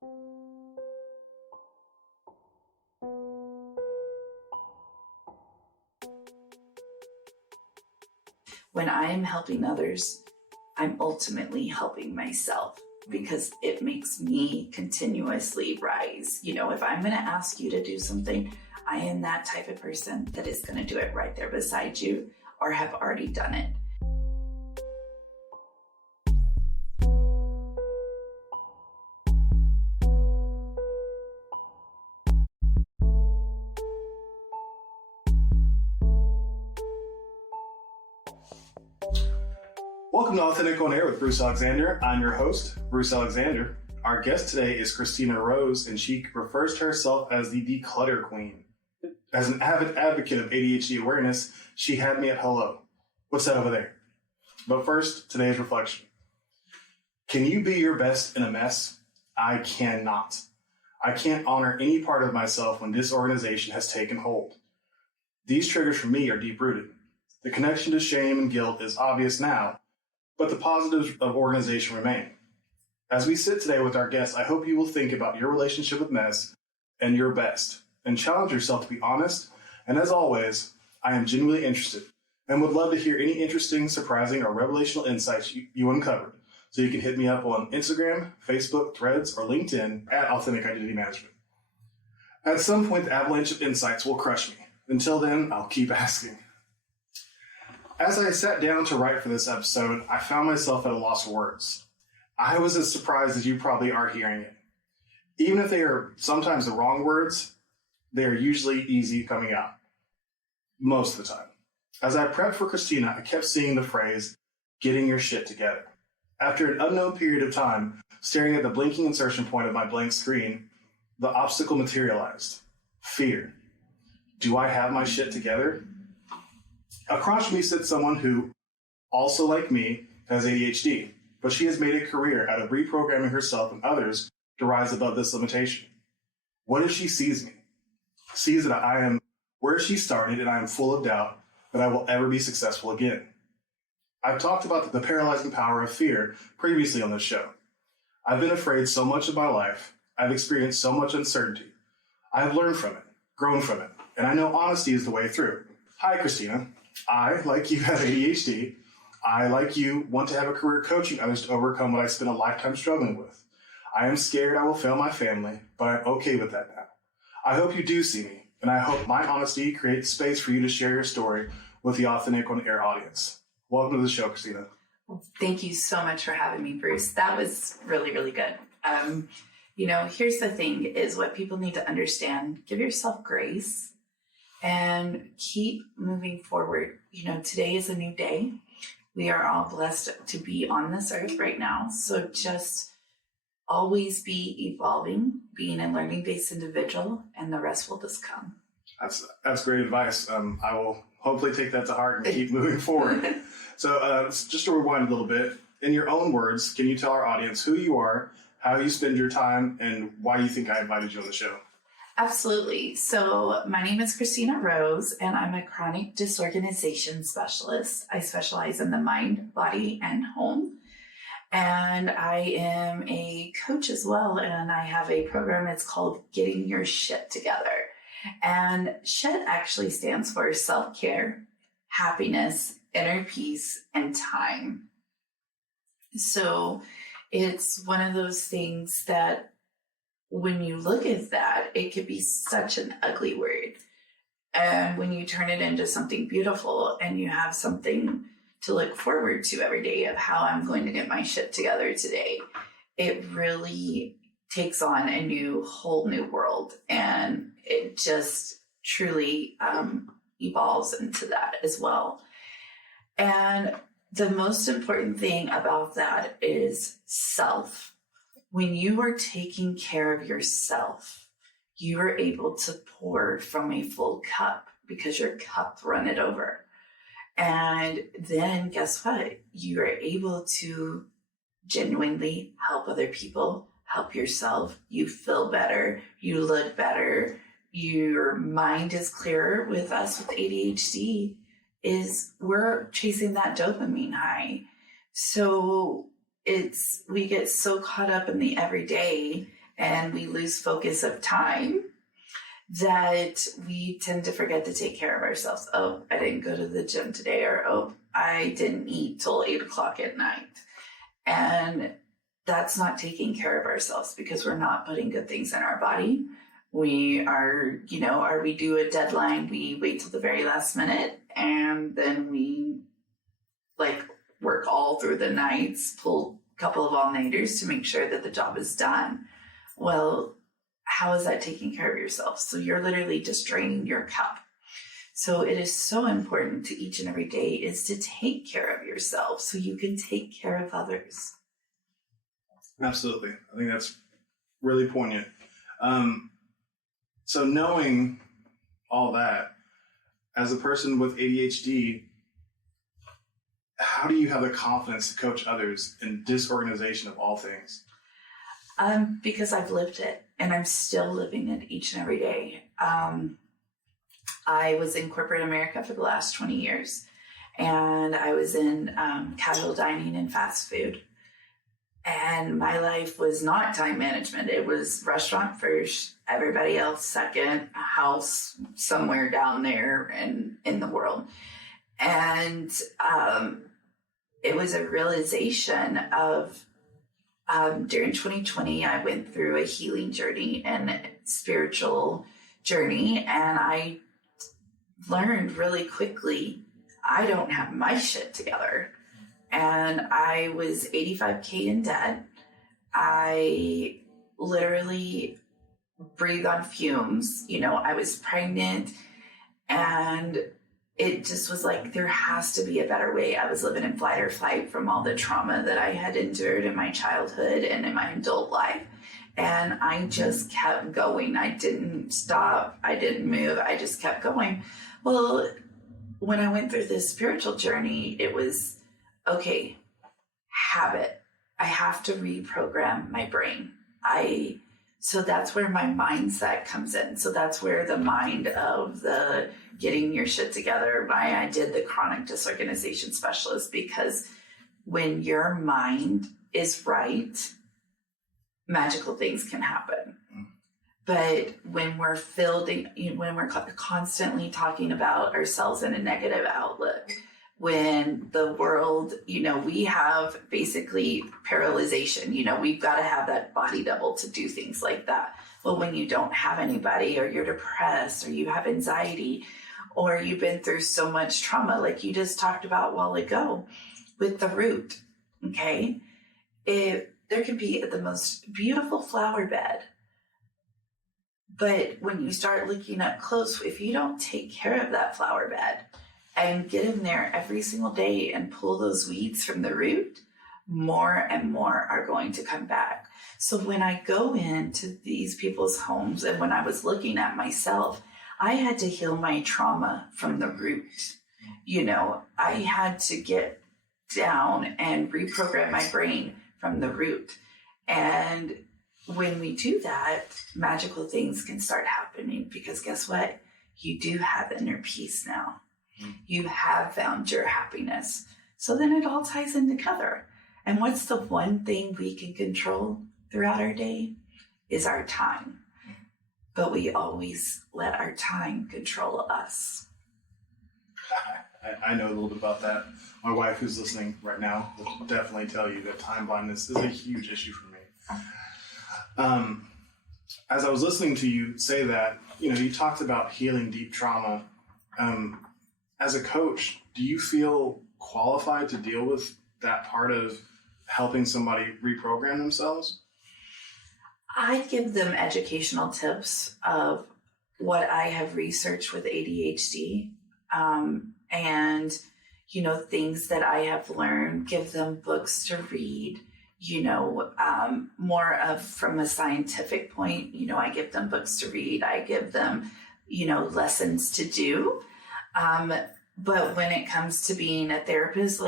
When I am helping others, I'm ultimately helping myself because it makes me continuously rise. You know, if I'm going to ask you to do something, I am that type of person that is going to do it right there beside you or have already done it. Welcome to Authentic On Air with Bruce Alexander. I'm your host, Bruce Alexander. Our guest today is Christina Rose, and she refers to herself as the Declutter Queen. As an avid advocate of ADHD awareness, she had me at hello. What's that over there? But first, today's reflection. Can you be your best in a mess? I cannot. I can't honor any part of myself when disorganization has taken hold. These triggers for me are deep-rooted. The connection to shame and guilt is obvious now, but the positives of organization remain. As we sit today with our guests, I hope you will think about your relationship with mess and your best, and challenge yourself to be honest. And as always, I am genuinely interested and would love to hear any interesting, surprising, or revelational insights you uncovered. So you can hit me up on Instagram, Facebook, Threads, or LinkedIn at Authentic Identity Management. At some point, the avalanche of insights will crush me. Until then, I'll keep asking. As I sat down to write for this episode, I found myself at a loss of words. I was as surprised as you probably are hearing it. Even if they are sometimes the wrong words, they are usually easy coming out. Most of the time. As I prepped for Christina, I kept seeing the phrase, getting your shit together. After an unknown period of time, staring at the blinking insertion point of my blank screen, the obstacle materialized. Fear. Do I have my shit together? Across from me sits someone who, also like me, has ADHD, but she has made a career out of reprogramming herself and others to rise above this limitation. What if she sees me? Sees that I am where she started and I am full of doubt that I will ever be successful again. I've talked about the paralyzing power of fear previously on this show. I've been afraid so much of my life. I've experienced so much uncertainty. I've learned from it, grown from it, and I know honesty is the way through. Hi, Christina. I, like you, have ADHD. I, like you, want to have a career coaching others to overcome what I spent a lifetime struggling with. I am scared I will fail my family, but I'm okay with that now. I hope you do see me, and I hope my honesty creates space for you to share your story with the Authentic On Air audience. Welcome to the show, Christina. Well, thank you so much for having me, Bruce. That was really, really good. Here's the thing is what people need to understand. Give yourself grace and keep moving forward. Today is a new day. We are all blessed to be on this earth right now. So just always be evolving, being a learning-based individual, and the rest will just come. That's great advice. I will hopefully take that to heart and keep moving forward. So just to rewind a little bit, in your own words, can you tell our audience who you are, how you spend your time, and why you think I invited you on the show? Absolutely. So my name is Christina Rose, and I'm a chronic disorganization specialist. I specialize in the mind, body, and home. And I am a coach as well, and I have a program. It's called Getting Your Shit Together. And SHIT actually stands for self-care, happiness, inner peace, and time. So it's one of those things that when you look at that, it could be such an ugly word. And when you turn it into something beautiful and you have something to look forward to every day of how I'm going to get my shit together today, it really takes on a whole new world. And it just truly evolves into that as well. And the most important thing about that is self. When you are taking care of yourself, you are able to pour from a full cup because your cup runneth over. And then guess what? You are able to genuinely help other people, help yourself. You feel better. You look better. Your mind is clearer. With us with ADHD, we're chasing that dopamine high. So we get so caught up in the everyday and we lose focus of time that we tend to forget to take care of ourselves. Oh, I didn't go to the gym today, or oh, I didn't eat till 8:00 at night. And that's not taking care of ourselves because we're not putting good things in our body. We are, or we do a deadline, we wait till the very last minute, and then we work all through the nights, pull a couple of all-nighters to make sure that the job is done. Well, how is that taking care of yourself? So you're literally just draining your cup. So it is so important to each and every day is to take care of yourself so you can take care of others. Absolutely. I think that's really poignant. So knowing all that, as a person with ADHD, how do you have the confidence to coach others in disorganization of all things? Because I've lived it and I'm still living it each and every day. I was in corporate America for the last 20 years, and I was in casual dining and fast food. And my life was not time management. It was restaurant first, everybody else second, a house somewhere down there and in the world. And it was a realization of during 2020, I went through a healing journey and a spiritual journey, and I learned really quickly I don't have my shit together. And I was $85K in debt. I literally breathed on fumes. I was pregnant, and it just was like, there has to be a better way. I was living in flight or flight from all the trauma that I had endured in my childhood and in my adult life. And I just kept going. I didn't stop. I didn't move. I just kept going. Well, when I went through this spiritual journey, it was, okay, habit. I have to reprogram my brain. So that's where my mindset comes in. So that's where the mind of the getting your shit together, why I did the chronic disorganization specialist, because when your mind is right, magical things can happen. But when we're constantly talking about ourselves in a negative outlook, when the world, we have basically paralyzation, we've got to have that body double to do things like that. Well, when you don't have anybody, or you're depressed, or you have anxiety, or you've been through so much trauma, like you just talked about a while ago with the root, okay? There can be the most beautiful flower bed, but when you start looking up close, if you don't take care of that flower bed and get in there every single day and pull those weeds from the root, more and more are going to come back. So when I go into these people's homes, and when I was looking at myself, I had to heal my trauma from the root. I had to get down and reprogram my brain from the root. And when we do that, magical things can start happening, because guess what? You do have inner peace now. You have found your happiness. So then it all ties in together. And what's the one thing we can control throughout our day is our time. But we always let our time control us. I know a little bit about that. My wife, who's listening right now, will definitely tell you that time blindness is a huge issue for me. As I was listening to you say that, you talked about healing deep trauma. As a coach, do you feel qualified to deal with that part of helping somebody reprogram themselves? I give them educational tips of what I have researched with ADHD, and, things that I have learned, give them books to read, more of from a scientific point, I give them books to read. I give them, lessons to do. But when it comes to being a therapist,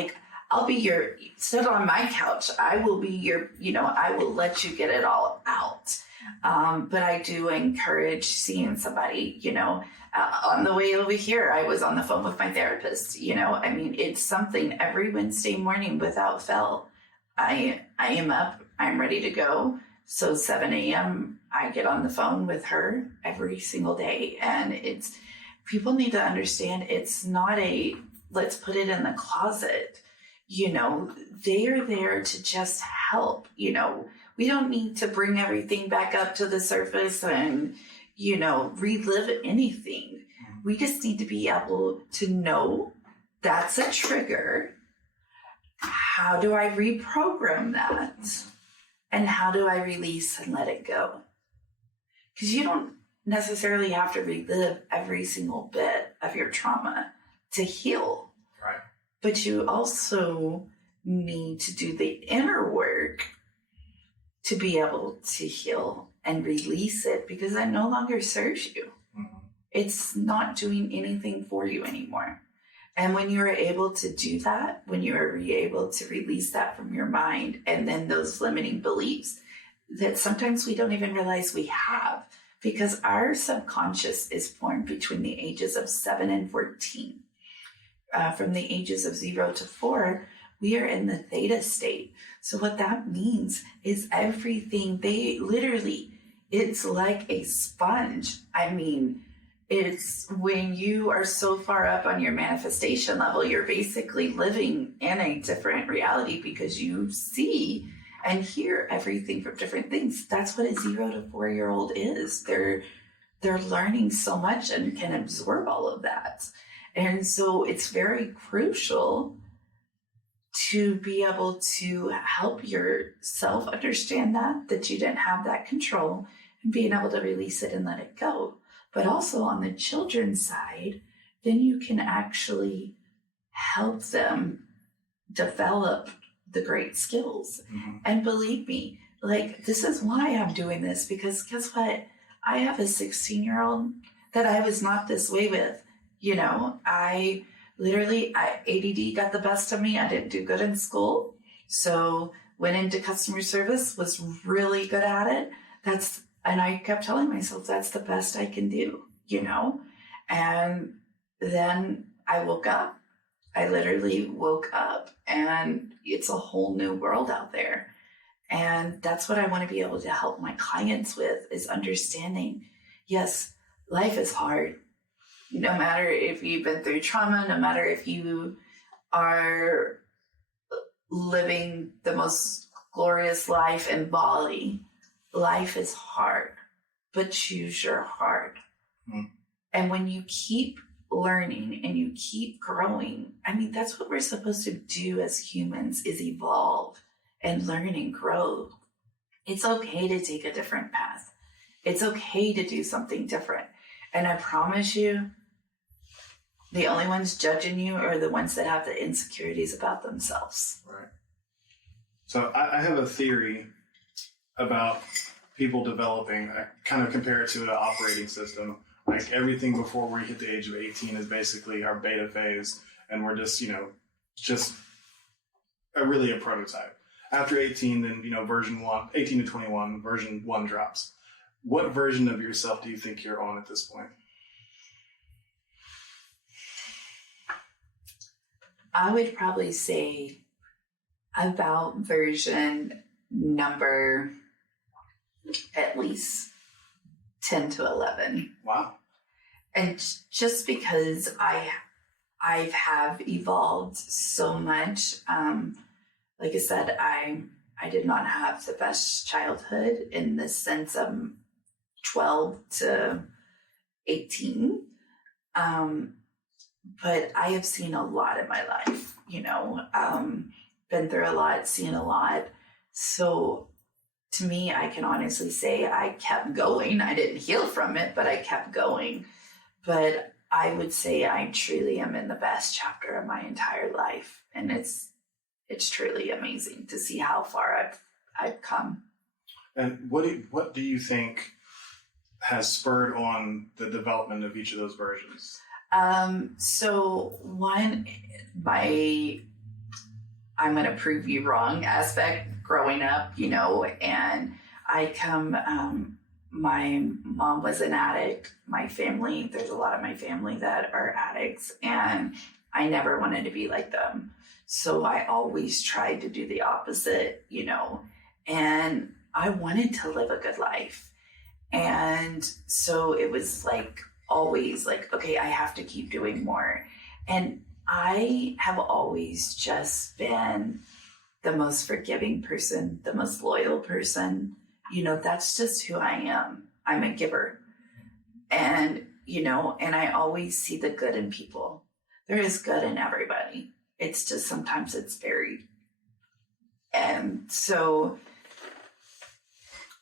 I'll be sit on my couch. I will be I will let you get it all out. But I do encourage seeing somebody, on the way over here, I was on the phone with my therapist, it's something every Wednesday morning without fail. I am up, I'm ready to go. So 7 a.m., I get on the phone with her every single day. And people need to understand it's not let's put it in the closet. They are there to just help. We don't need to bring everything back up to the surface and, relive anything. We just need to be able to know that's a trigger. How do I reprogram that? And how do I release and let it go? Because you don't necessarily have to relive every single bit of your trauma to heal. Right. But you also need to do the inner work to be able to heal and release it, because that no longer serves you. Mm-hmm. It's not doing anything for you anymore. And when you're able to do that, when you're able to release that from your mind, and then those limiting beliefs that sometimes we don't even realize we have, because our subconscious is formed between the ages of 7 and 14. From the ages of 0 to 4, we are in the theta state. So what that means is everything, it's like a sponge. It's when you are so far up on your manifestation level, you're basically living in a different reality because you see and hear everything from different things. That's what a 0 to 4-year-old is. They're learning so much and can absorb all of that. And so it's very crucial to be able to help yourself understand that you didn't have that control, and being able to release it and let it go. But also on the children's side, then you can actually help them develop the great skills. Mm-hmm. And believe me, this is why I'm doing this, because guess what? I have a 16-year-old that I was not this way with. ADD got the best of me. I didn't do good in school. So went into customer service, was really good at it. And I kept telling myself, that's the best I can do, And then I woke up. I literally woke up, and it's a whole new world out there. And that's what I want to be able to help my clients with, is understanding, yes, life is hard. No matter if you've been through trauma, no matter if you are living the most glorious life in Bali, life is hard, but choose your heart. Mm. And when you keep learning and you keep growing, that's what we're supposed to do as humans, is evolve and learn and grow. It's okay to take a different path. It's okay to do something different. And I promise you, the only ones judging you are the ones that have the insecurities about themselves. Right. So I have a theory about people developing. I kind of compare it to an operating system. Like everything before we hit the age of 18 is basically our beta phase, and we're just really a prototype. After 18, then version 1, 18 to 21, version 1 drops. What version of yourself do you think you're on at this point? I would probably say about version number at least 10 to 11. Wow. And just because I have evolved so much, like I said, I did not have the best childhood in the sense of 12 to 18. But I have seen a lot in my life, been through a lot, seen a lot. So to me, I can honestly say I kept going. I didn't heal from it, but I kept going. But I would say I truly am in the best chapter of my entire life. And it's truly amazing to see how far I've come. And what do you think has spurred on the development of each of those versions? So one, I'm going to prove you wrong aspect growing up, and I my mom was an addict. My family, there's a lot of my family that are addicts, and I never wanted to be like them. So I always tried to do the opposite, and I wanted to live a good life. And so it was like always like, okay, I have to keep doing more. And I have always just been the most forgiving person, the most loyal person. That's just who I am. I'm a giver. And, and I always see the good in people. There is good in everybody. It's just sometimes it's buried. And so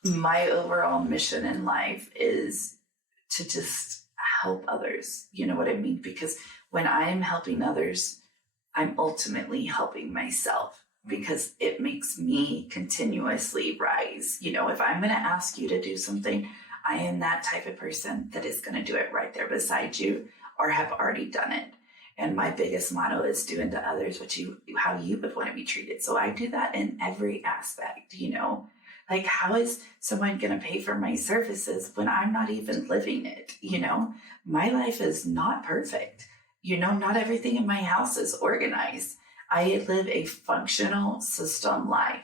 my overall mission in life is to just help others. You know what I mean? Because when I'm helping others, I'm ultimately helping myself, because it makes me continuously rise. If I'm going to ask you to do something, I am that type of person that is going to do it right there beside you or have already done it. And my biggest motto is do unto others how you would want to be treated. So I do that in every aspect, like how is someone going to pay for my services when I'm not even living it? My life is not perfect. Not everything in my house is organized. I live a functional system life.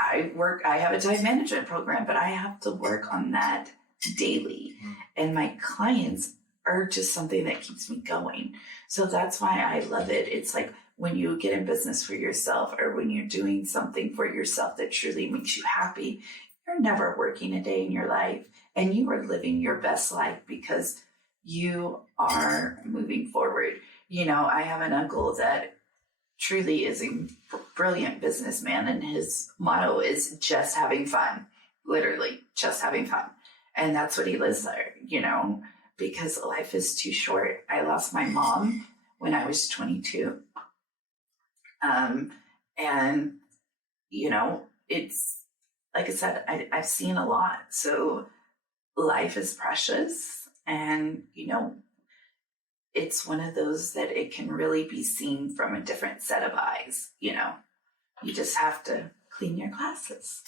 I have a time management program, but I have to work on that daily. And my clients are just something that keeps me going. So that's why I love it. It's like when you get in business for yourself, or when you're doing something for yourself that truly makes you happy, you're never working a day in your life, and you are living your best life because you are moving forward. I have an uncle that truly is a brilliant businessman, and his motto is just having fun, literally just having fun. And that's what he lives there, because life is too short. I lost my mom when I was 22. And, it's, like I said, I've seen a lot. So life is precious, and, it's one of those that it can really be seen from a different set of eyes. You just have to clean your glasses.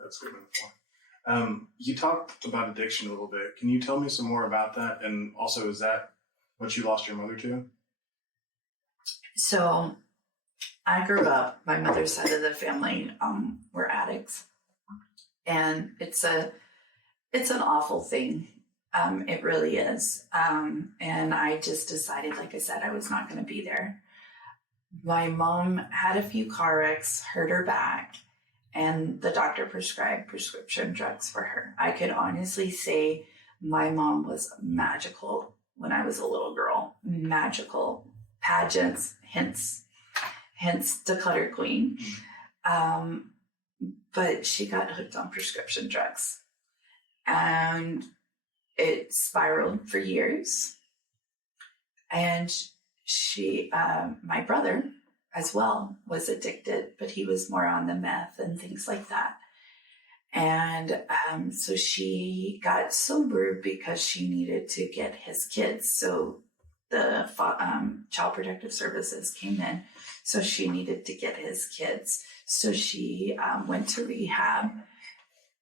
That's good. You talked about addiction a little bit. Can you tell me some more about that? And also, is that what you lost your mother to? So I grew up, my mother's side of the family were addicts. And it's an awful thing. It really is. And I just decided, like I said, I was not going to be there. My mom had a few car wrecks, hurt her back, and the doctor prescribed prescription drugs for her. I could honestly say my mom was magical when I was a little girl. Magical. Pageants, hence Declutter Queen. But she got hooked on prescription drugs. And it spiraled for years. And my brother as well was addicted, but he was more on the meth and things like that. And so she got sober because she needed to get his kids. So the Child Protective Services came in. So she needed to get his kids. So she went to rehab.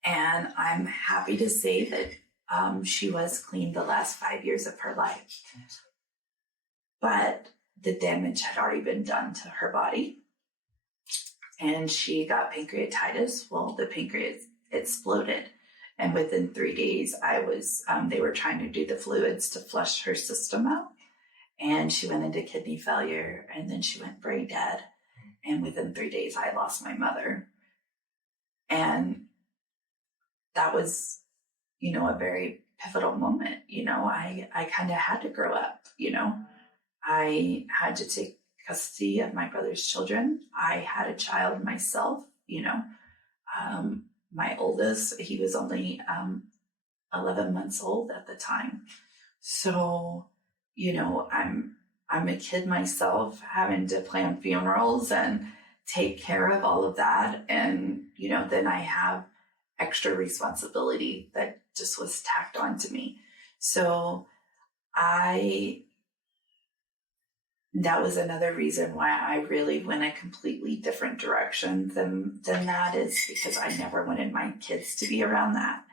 And I'm happy to say that she was clean the last 5 years of her life. But the damage had already been done to her body. And she got pancreatitis. Well, the pancreas exploded. And within 3 days, they were trying to do the fluids to flush her system out. And she went into kidney failure, and then she went brain dead. And within 3 days, I lost my mother. And that was, a very pivotal moment. I kind of had to grow up, I had to take custody of my brother's children. I had a child myself, my oldest, he was only 11 months old at the time. So, I'm a kid myself, having to plan funerals and take care of all of that. And, then I have extra responsibility that just was tacked on to me. So that was another reason why I really went a completely different direction than that, is because I never wanted my kids to be around that.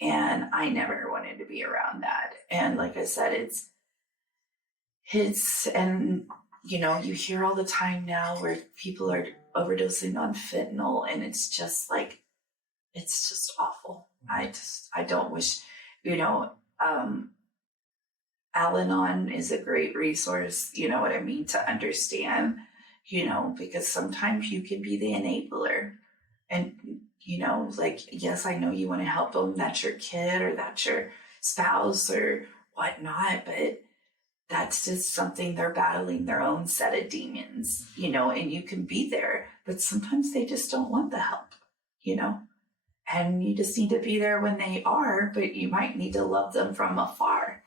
And I never wanted to be around that. And like I said, and you hear all the time now where people are overdosing on fentanyl, and it's just awful. I don't wish, Al-Anon is a great resource, you know what I mean, to understand, because sometimes you can be the enabler. And, yes, I know you want to help them. That's your kid or that's your spouse or whatnot, but that's just something they're battling their own set of demons, and you can be there, but sometimes they just don't want the help, and you just need to be there when they are, but you might need to love them from afar.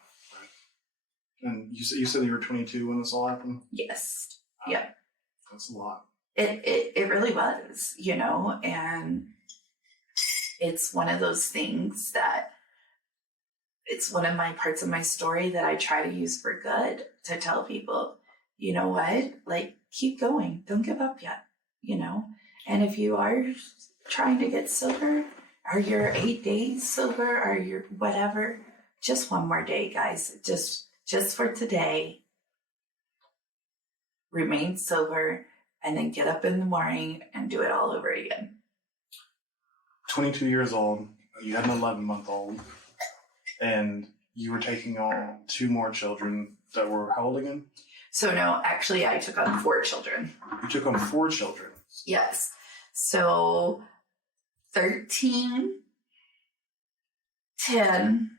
And you said you were 22 when this all happened? Yes. Yeah. That's a lot. It really was, and it's one of those things that it's one of my parts of my story that I try to use for good, to tell people, you know what, keep going. Don't give up yet, and if you are trying to get sober, or you're 8 days sober, or you're whatever, just one more day, guys, just for today, remain sober, and then get up in the morning and do it all over again. 22 years old, you had an 11-month-old, and you were taking on 2 more children that were how old again? So no, actually I took on 4 children. You took on 4 children? Yes. So 13, 10,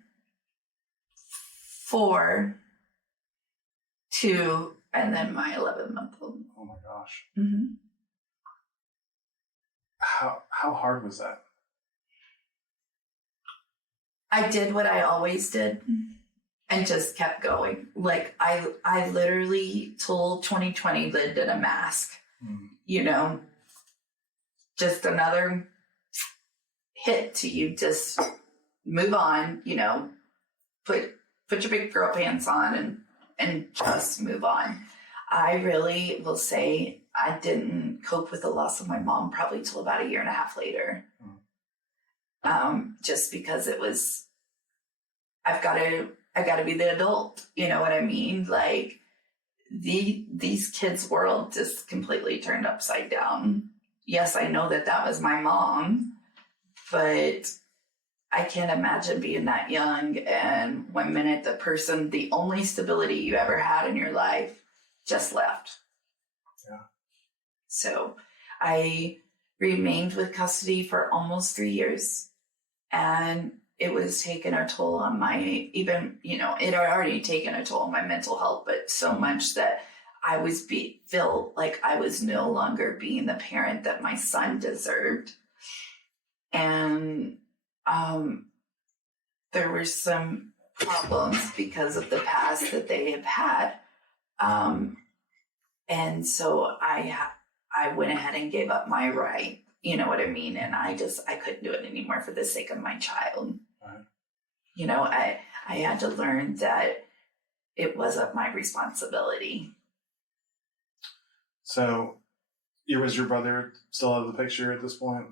4, 2, and then my 11-month-old. Oh my gosh. Mm-hmm. How hard was that? I did what I always did and just kept going. I literally told 2020 lived in a mask, just another hit to you. Just move on, put your big girl pants on and just move on. I really will say I didn't cope with the loss of my mom probably till about 1.5 years later. Just because it was, I got to be the adult, you know what I mean? These kids' world just completely turned upside down. Yes, I know that was my mom, but I can't imagine being that young and 1 minute the only stability you ever had in your life just left. Yeah. So I remained with custody for almost 3 years, and it was taking a toll on it had already taken a toll on my mental health, but so much that I feel like I was no longer being the parent that my son deserved. And there were some problems because of the past that they have had. And so I went ahead and gave up my right, you know what I mean? And I couldn't do it anymore for the sake of my child. Right. I had to learn that it wasn't my responsibility. So, was your brother still out of the picture at this point?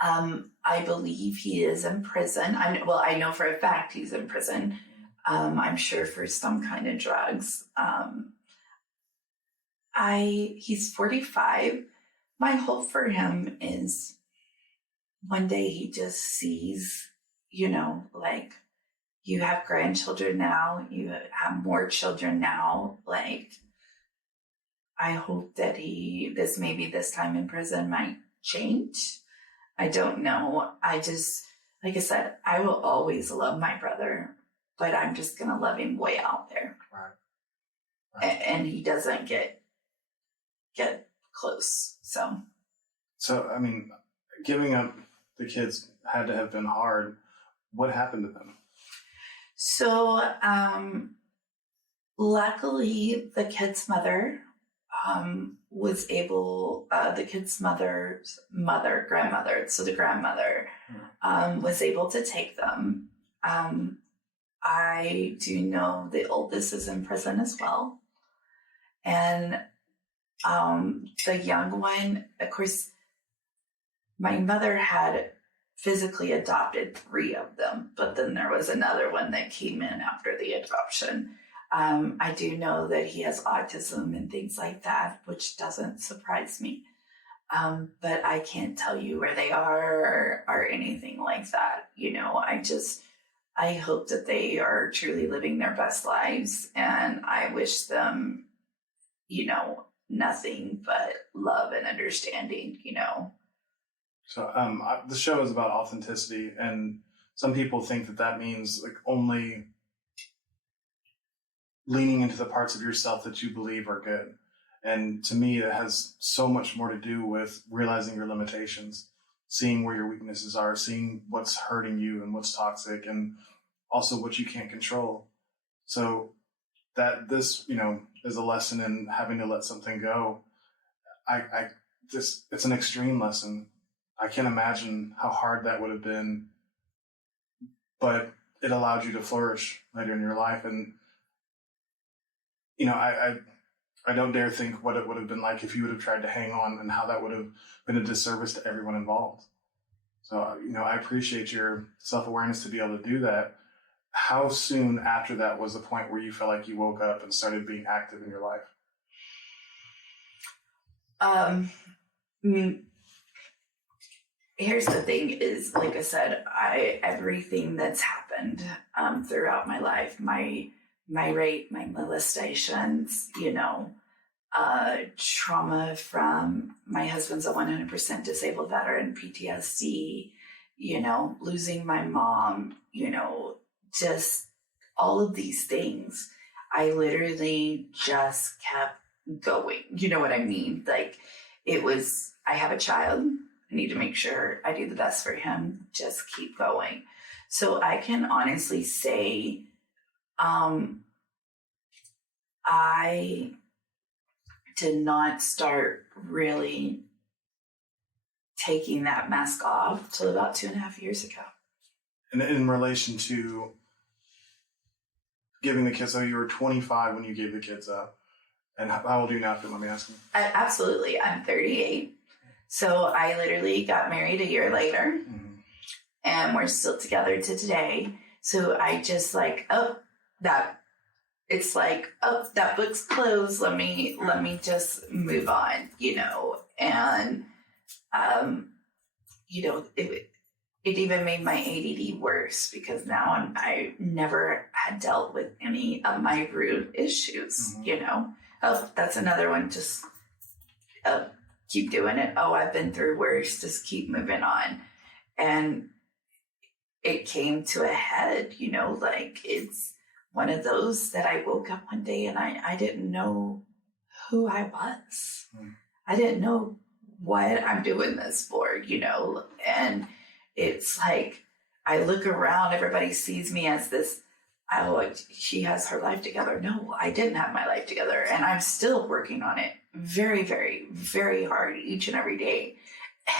I believe he is in prison. I know for a fact he's in prison. I'm sure for some kind of drugs. He's 45. My hope for him is one day he just sees, you have grandchildren now, you have more children now. I hope that this time in prison might change. I don't know. Like I said, I will always love my brother, but I'm just going to love him way out there. Right. And he doesn't get close. So, I mean, giving up the kids had to have been hard. What happened to them? So, luckily the kid's mother, was able, the kid's grandmother, so the grandmother, was able to take them. I do know the oldest is in prison as well. And the young one, of course, my mother had physically adopted 3 of them, but then there was another one that came in after the adoption. I do know that he has autism and things like that, which doesn't surprise me. But I can't tell you where they are or anything like that. I hope that they are truly living their best lives, and I wish them, nothing but love and understanding. So the show is about authenticity, and some people think that means like only leaning into the parts of yourself that you believe are good. And to me, it has so much more to do with realizing your limitations, seeing where your weaknesses are, seeing what's hurting you and what's toxic, and also what you can't control. So that this, is a lesson in having to let something go. It's an extreme lesson. I can't imagine how hard that would have been, but it allowed you to flourish later in your life. And, I don't dare think what it would have been like if you would have tried to hang on, and how that would have been a disservice to everyone involved. So, I appreciate your self-awareness to be able to do that. How soon after that was the point where you felt like you woke up and started being active in your life? Here's the thing is, like I said, everything that's happened throughout my life, my rape, my molestations, trauma from my husband's a 100% disabled veteran, PTSD, losing my mom, just all of these things. I literally just kept going. You know what I mean? Like, I have a child. I need to make sure I do the best for him. Just keep going. So I can honestly say, I did not start really taking that mask off till about 2.5 years ago. And in relation to giving the kids, so you were 25 when you gave the kids up. And how old are you now, if you let me ask you? Absolutely. I'm 38. So I literally got married a year later, and we're still together to today. So I just that book's closed. Let me just move on, and, it even made my ADD worse, because now I never had dealt with any of my root issues, that's another one. Just, keep doing it. Oh, I've been through worse. Just keep moving on. And it came to a head, it's one of those that I woke up one day and I didn't know who I was. I didn't know what I'm doing this for, and it's like, I look around, everybody sees me as this, she has her life together. No, I didn't have my life together, and I'm still working on it very, very, very hard each and every day.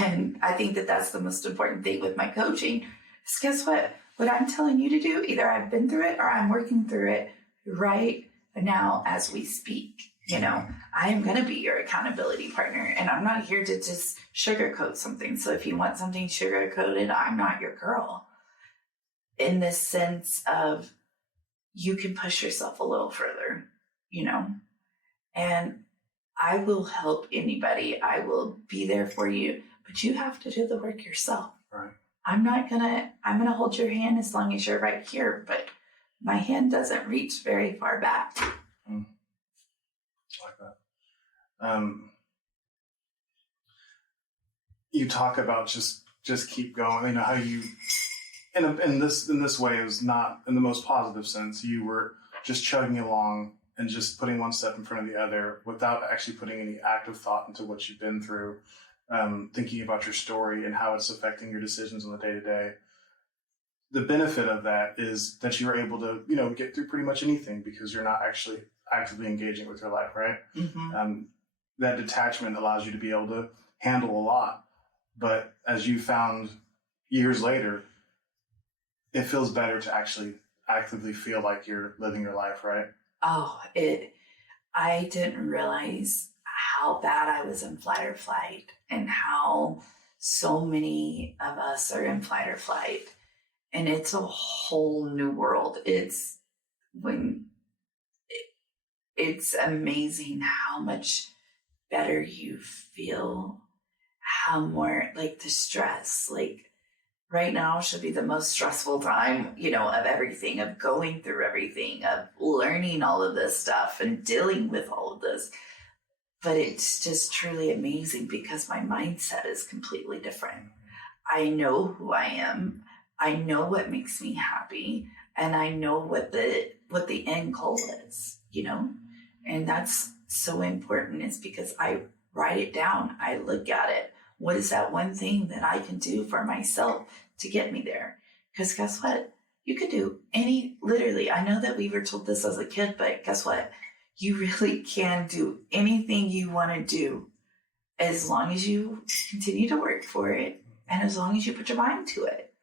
And I think that that's the most important thing with my coaching is, guess what? What I'm telling you to do, either I've been through it or I'm working through it right now as we speak. I am going to be your accountability partner, and I'm not here to just sugarcoat something. So if you want something sugarcoated, I'm not your girl. In the sense of, you can push yourself a little further, and I will help anybody. I will be there for you, but you have to do the work yourself. Right. I'm going to hold your hand as long as you're right here, but my hand doesn't reach very far back. I like that. You talk about just keep going. How you, in this way, it was not in the most positive sense. You were just chugging along and just putting one step in front of the other without actually putting any active thought into what you've been through, thinking about your story and how it's affecting your decisions on the day-to-day. The benefit of that is that you're able to, get through pretty much anything because you're not actually actively engaging with your life, right? That detachment allows you to be able to handle a lot. But as you found years later, it feels better to actually actively feel like you're living your life, right? Oh, I didn't realize how bad I was in flight or flight, and how so many of us are in flight or flight. And it's a whole new world. It's amazing how much better you feel how more like the stress, like right now should be the most stressful time, of everything, of going through everything, of learning all of this stuff and dealing with all of this. But it's just truly amazing because my mindset is completely different. I know who I am. I know what makes me happy, and I know what the end goal is, and that's so important. Is because I write it down. I look at it. What is that one thing that I can do for myself to get me there? Because guess what? You could do literally, I know that we were told this as a kid, but guess what? You really can do anything you want to do as long as you continue to work for it and as long as you put your mind to it.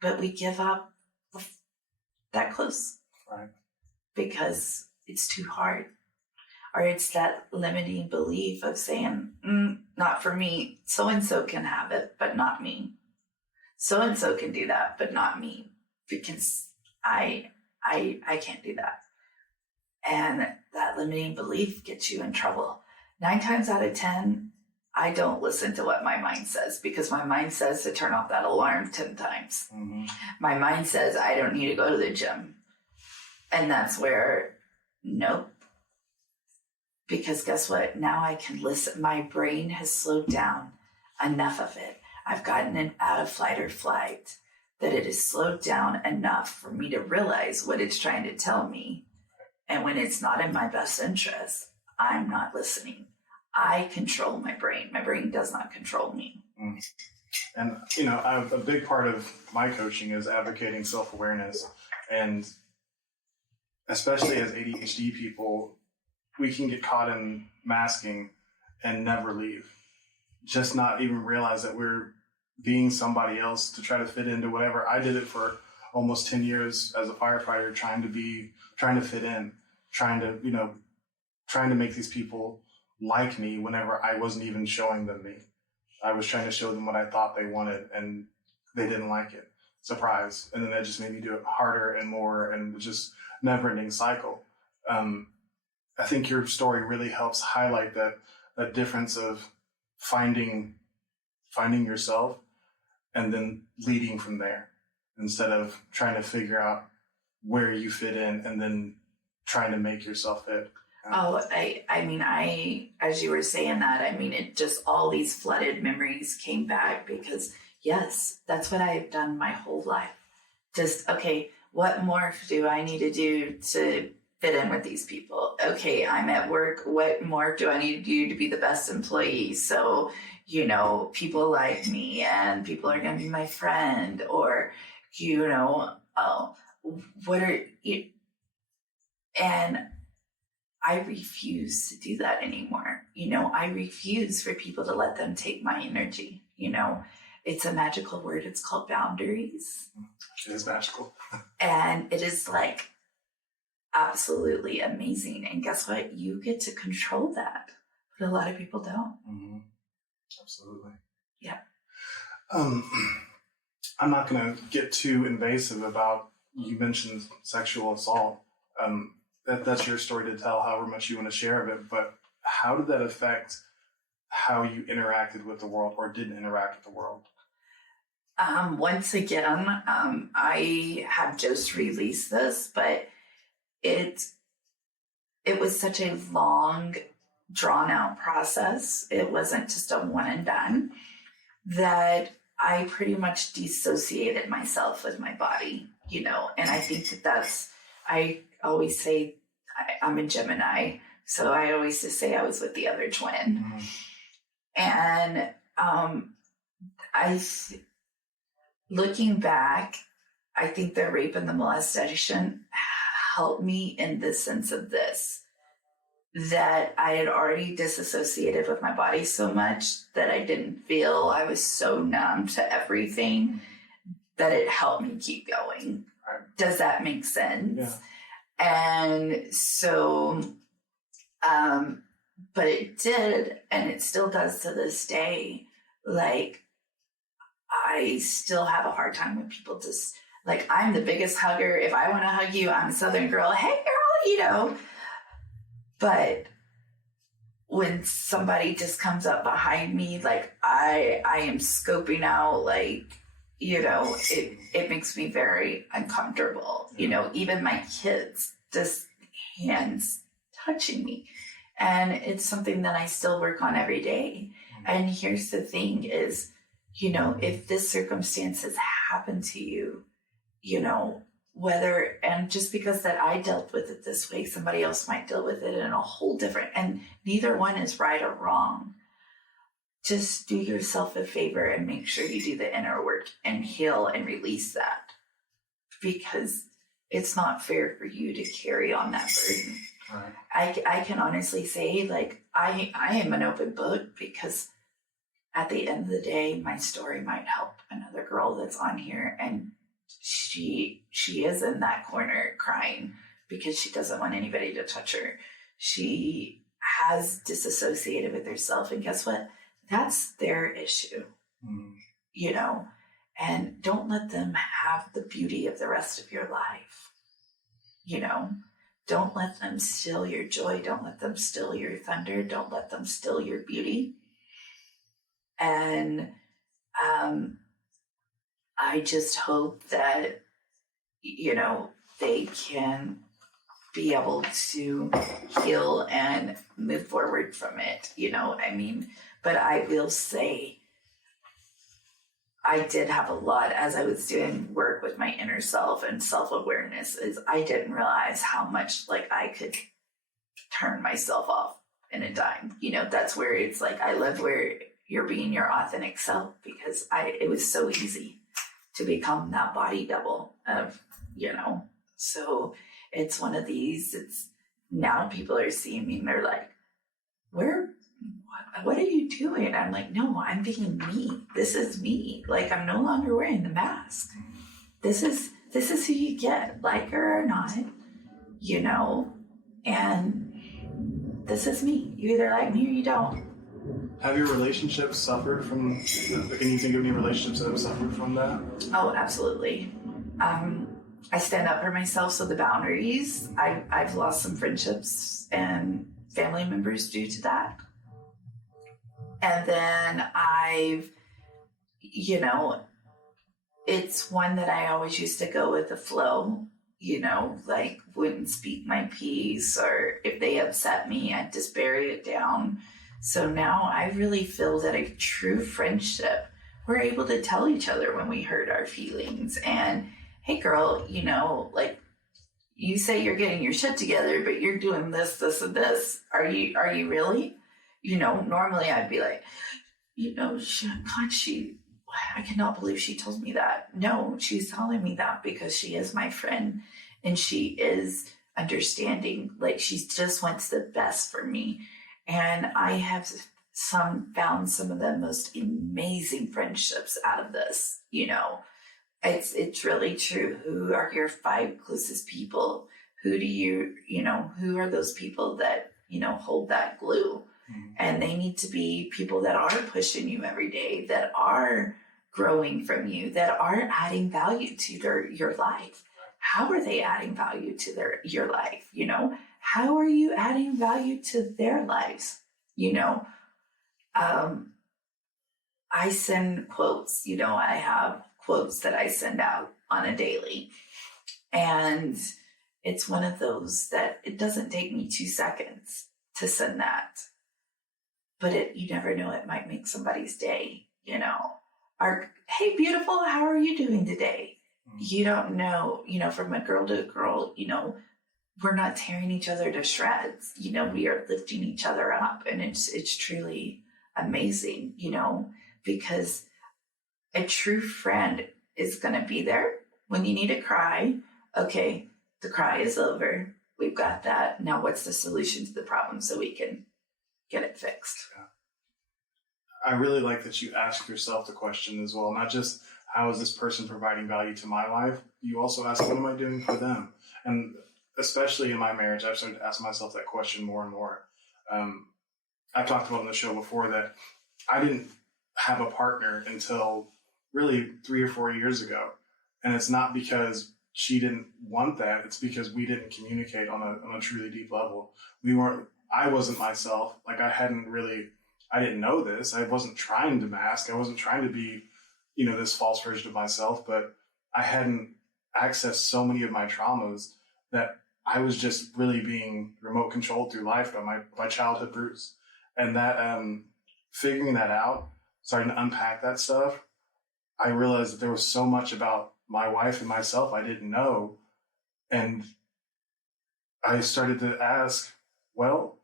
But we give up that close. Right. Because it's too hard. Or it's that limiting belief of saying, not for me. So-and-so can have it, but not me. So-and-so can do that, but not me. Because I can't do that. And that limiting belief gets you in trouble. 9 times out of 10, I don't listen to what my mind says because my mind says to turn off that alarm 10 times. Mm-hmm. My mind says I don't need to go to the gym. And that's where, nope. Because guess what? Now I can listen. My brain has slowed down enough of it. I've gotten it out of flight or flight that it has slowed down enough for me to realize what it's trying to tell me. And when it's not in my best interest, I'm not listening. I control my brain. My brain does not control me. And, a big part of my coaching is advocating self-awareness. And especially as ADHD people, we can get caught in masking and never leave. Just not even realize that we're being somebody else to try to fit into whatever. I did it for almost 10 years as a firefighter, trying to fit in, trying to make these people like me whenever I wasn't even showing them me. I was trying to show them what I thought they wanted and they didn't like it. Surprise. And then that just made me do it harder and more, and just never ending cycle. I think your story really helps highlight that difference of finding yourself and then leading from there, instead of trying to figure out where you fit in and then trying to make yourself fit. As you were saying that, it just, all these flooded memories came back because yes, that's what I have done my whole life. Just, okay, what morph do I need to do to fit in with these people? Okay, I'm at work. What morph do I need to do to be the best employee? So, people like me and people are going to be my friend, or, what are you? And I refuse to do that anymore. I refuse for people to let them take my energy. It's a magical word. It's called boundaries. It is magical. And it is like absolutely amazing. And guess what? You get to control that. But a lot of people don't. Mm-hmm. Absolutely. Yeah. I'm not going to get too invasive about, you mentioned sexual assault. That's your story to tell, however much you want to share of it. But how did that affect how you interacted with the world or didn't interact with the world? Once again, I have just released this, but it was such a long, drawn out process. It wasn't just a one and done, that I pretty much dissociated myself with my body, and I think I always say I'm a Gemini, so I always just say I was with the other twin. Mm-hmm. And looking back, I think the rape and the molestation helped me in the sense of this, that I had already disassociated with my body so much that I didn't feel. I was so numb to everything that it helped me keep going. Does that make sense? Yeah. And so, but it did, and it still does to this day. Like, I still have a hard time when people just, like, I'm the biggest hugger. If I want to hug you, I'm a Southern girl. Hey, girl, But when somebody just comes up behind me, like I am scoping out, like, it makes me very uncomfortable. Even my kids, just hands touching me. And it's something that I still work on every day. And here's the thing is, if this circumstance has happened to you, and just because that I dealt with it this way, somebody else might deal with it in a whole different, and neither one is right or wrong. Just do yourself a favor and make sure you do the inner work and heal and release that, because it's not fair for you to carry on that burden. Right. I can honestly say, like, I am an open book, because at the end of the day, my story might help another girl that's on here, and she is in that corner crying because she doesn't want anybody to touch her. She has disassociated with herself, and guess what? That's their issue, and don't let them have the beauty of the rest of your life. Don't let them steal your joy. Don't let them steal your thunder. Don't let them steal your beauty. And I just hope that, they can be able to heal and move forward from it. But I will say, I did have a lot as I was doing work with my inner self and self-awareness, is I didn't realize how much, like, I could turn myself off in a dime. That's where it's like, I love where you're being your authentic self, because it was so easy to become that body double of, so it's one of these, it's now people are seeing me and they're like, what are you doing? I'm like, no, I'm being me. This is me. Like, I'm no longer wearing the mask. This is who you get, like her or not, and this is me. You either like me or you don't. Have your relationships suffered from, can you think of any relationships that have suffered from that? Oh, absolutely. I stand up for myself, so the boundaries, I've lost some friendships and family members due to that. And then it's one that I always used to go with the flow, like wouldn't speak my piece, or if they upset me, I'd just bury it down. So now I really feel that a true friendship, we're able to tell each other when we hurt our feelings. And, hey girl, like, you say you're getting your shit together, but you're doing this, this, and this. Are you really? Normally I'd be like, I cannot believe she told me that. No, she's telling me that because she is my friend and she is understanding. Like, she just wants the best for me. And I have found some of the most amazing friendships out of this. It's really true. Who are your 5 closest people? Who do who are those people that, hold that glue? And they need to be people that are pushing you every day, that are growing from you, that are adding value to your life. How are they adding value to your life? How are you adding value to their lives? I send quotes, I have quotes that I send out on a daily. And it's one of those that it doesn't take me 2 seconds to send that. But you never know, it might make somebody's day, hey, beautiful, how are you doing today? You don't know, from a girl to a girl, we're not tearing each other to shreds. We are lifting each other up, and it's truly amazing, because a true friend is going to be there when you need to cry. Okay, the cry is over. We've got that. Now what's the solution to the problem so we can get it fixed? Yeah. I really like that you ask yourself the question as well, not just how is this person providing value to my life? You also ask, what am I doing for them? And especially in my marriage, I've started to ask myself that question more and more. I've talked about on the show before that I didn't have a partner until really 3 or 4 years ago. And it's not because she didn't want that. It's because we didn't communicate on a truly deep level. I wasn't myself. Like I didn't know this. I wasn't trying to mask. I wasn't trying to be, this false version of myself, but I hadn't accessed so many of my traumas that I was just really being remote controlled through life by my childhood roots. And that, figuring that out, starting to unpack that stuff, I realized that there was so much about my wife and myself I didn't know. And I started to ask, well,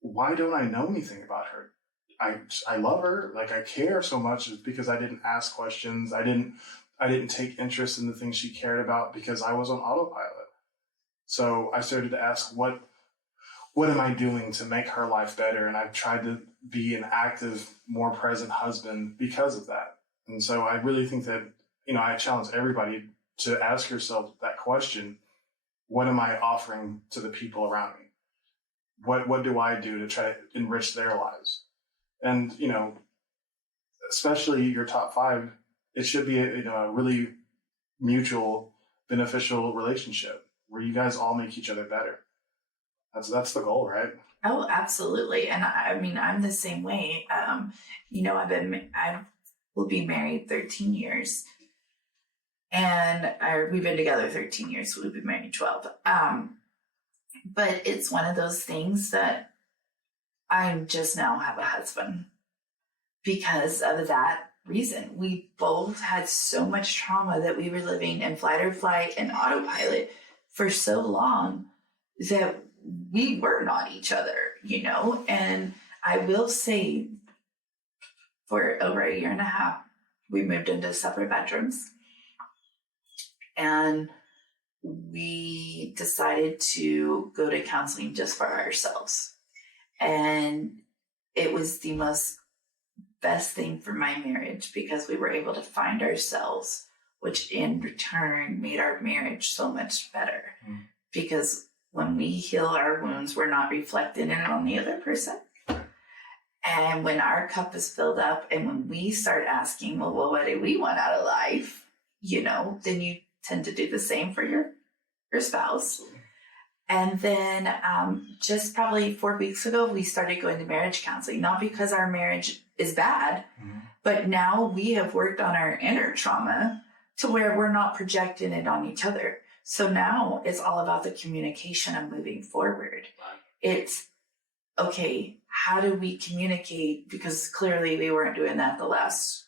why don't I know anything about her? I love her. Like I care so much is because I didn't ask questions. I didn't take interest in the things she cared about because I was on autopilot. So I started to ask, what am I doing to make her life better? And I've tried to be an active, more present husband because of that. And so I really think that, I challenge everybody to ask yourself that question. What am I offering to the people around me? What do I do to try to enrich their lives? And, especially your top 5, it should be a really mutual, beneficial relationship where you guys all make each other better. That's the goal, right? Oh, absolutely. And I mean, I'm the same way. I will be married 13 years and we've been together 13 years. So we've been married 12. But it's one of those things that I just now have a husband because of that reason. We both had so much trauma that we were living in flight or flight and autopilot for so long that we were not each other, and I will say for over a year and a half, we moved into separate bedrooms and we decided to go to counseling just for ourselves. And it was the most best thing for my marriage because we were able to find ourselves, which in return made our marriage so much better. Because when we heal our wounds, we're not reflecting it on the other person. And when our cup is filled up and when we start asking, well, what do we want out of life? Then you tend to do the same for your spouse. And then just probably 4 weeks ago, we started going to marriage counseling, not because our marriage is bad, but now we have worked on our inner trauma to where we're not projecting it on each other. So now it's all about the communication and moving forward. It's, okay, how do we communicate? Because clearly we weren't doing that the last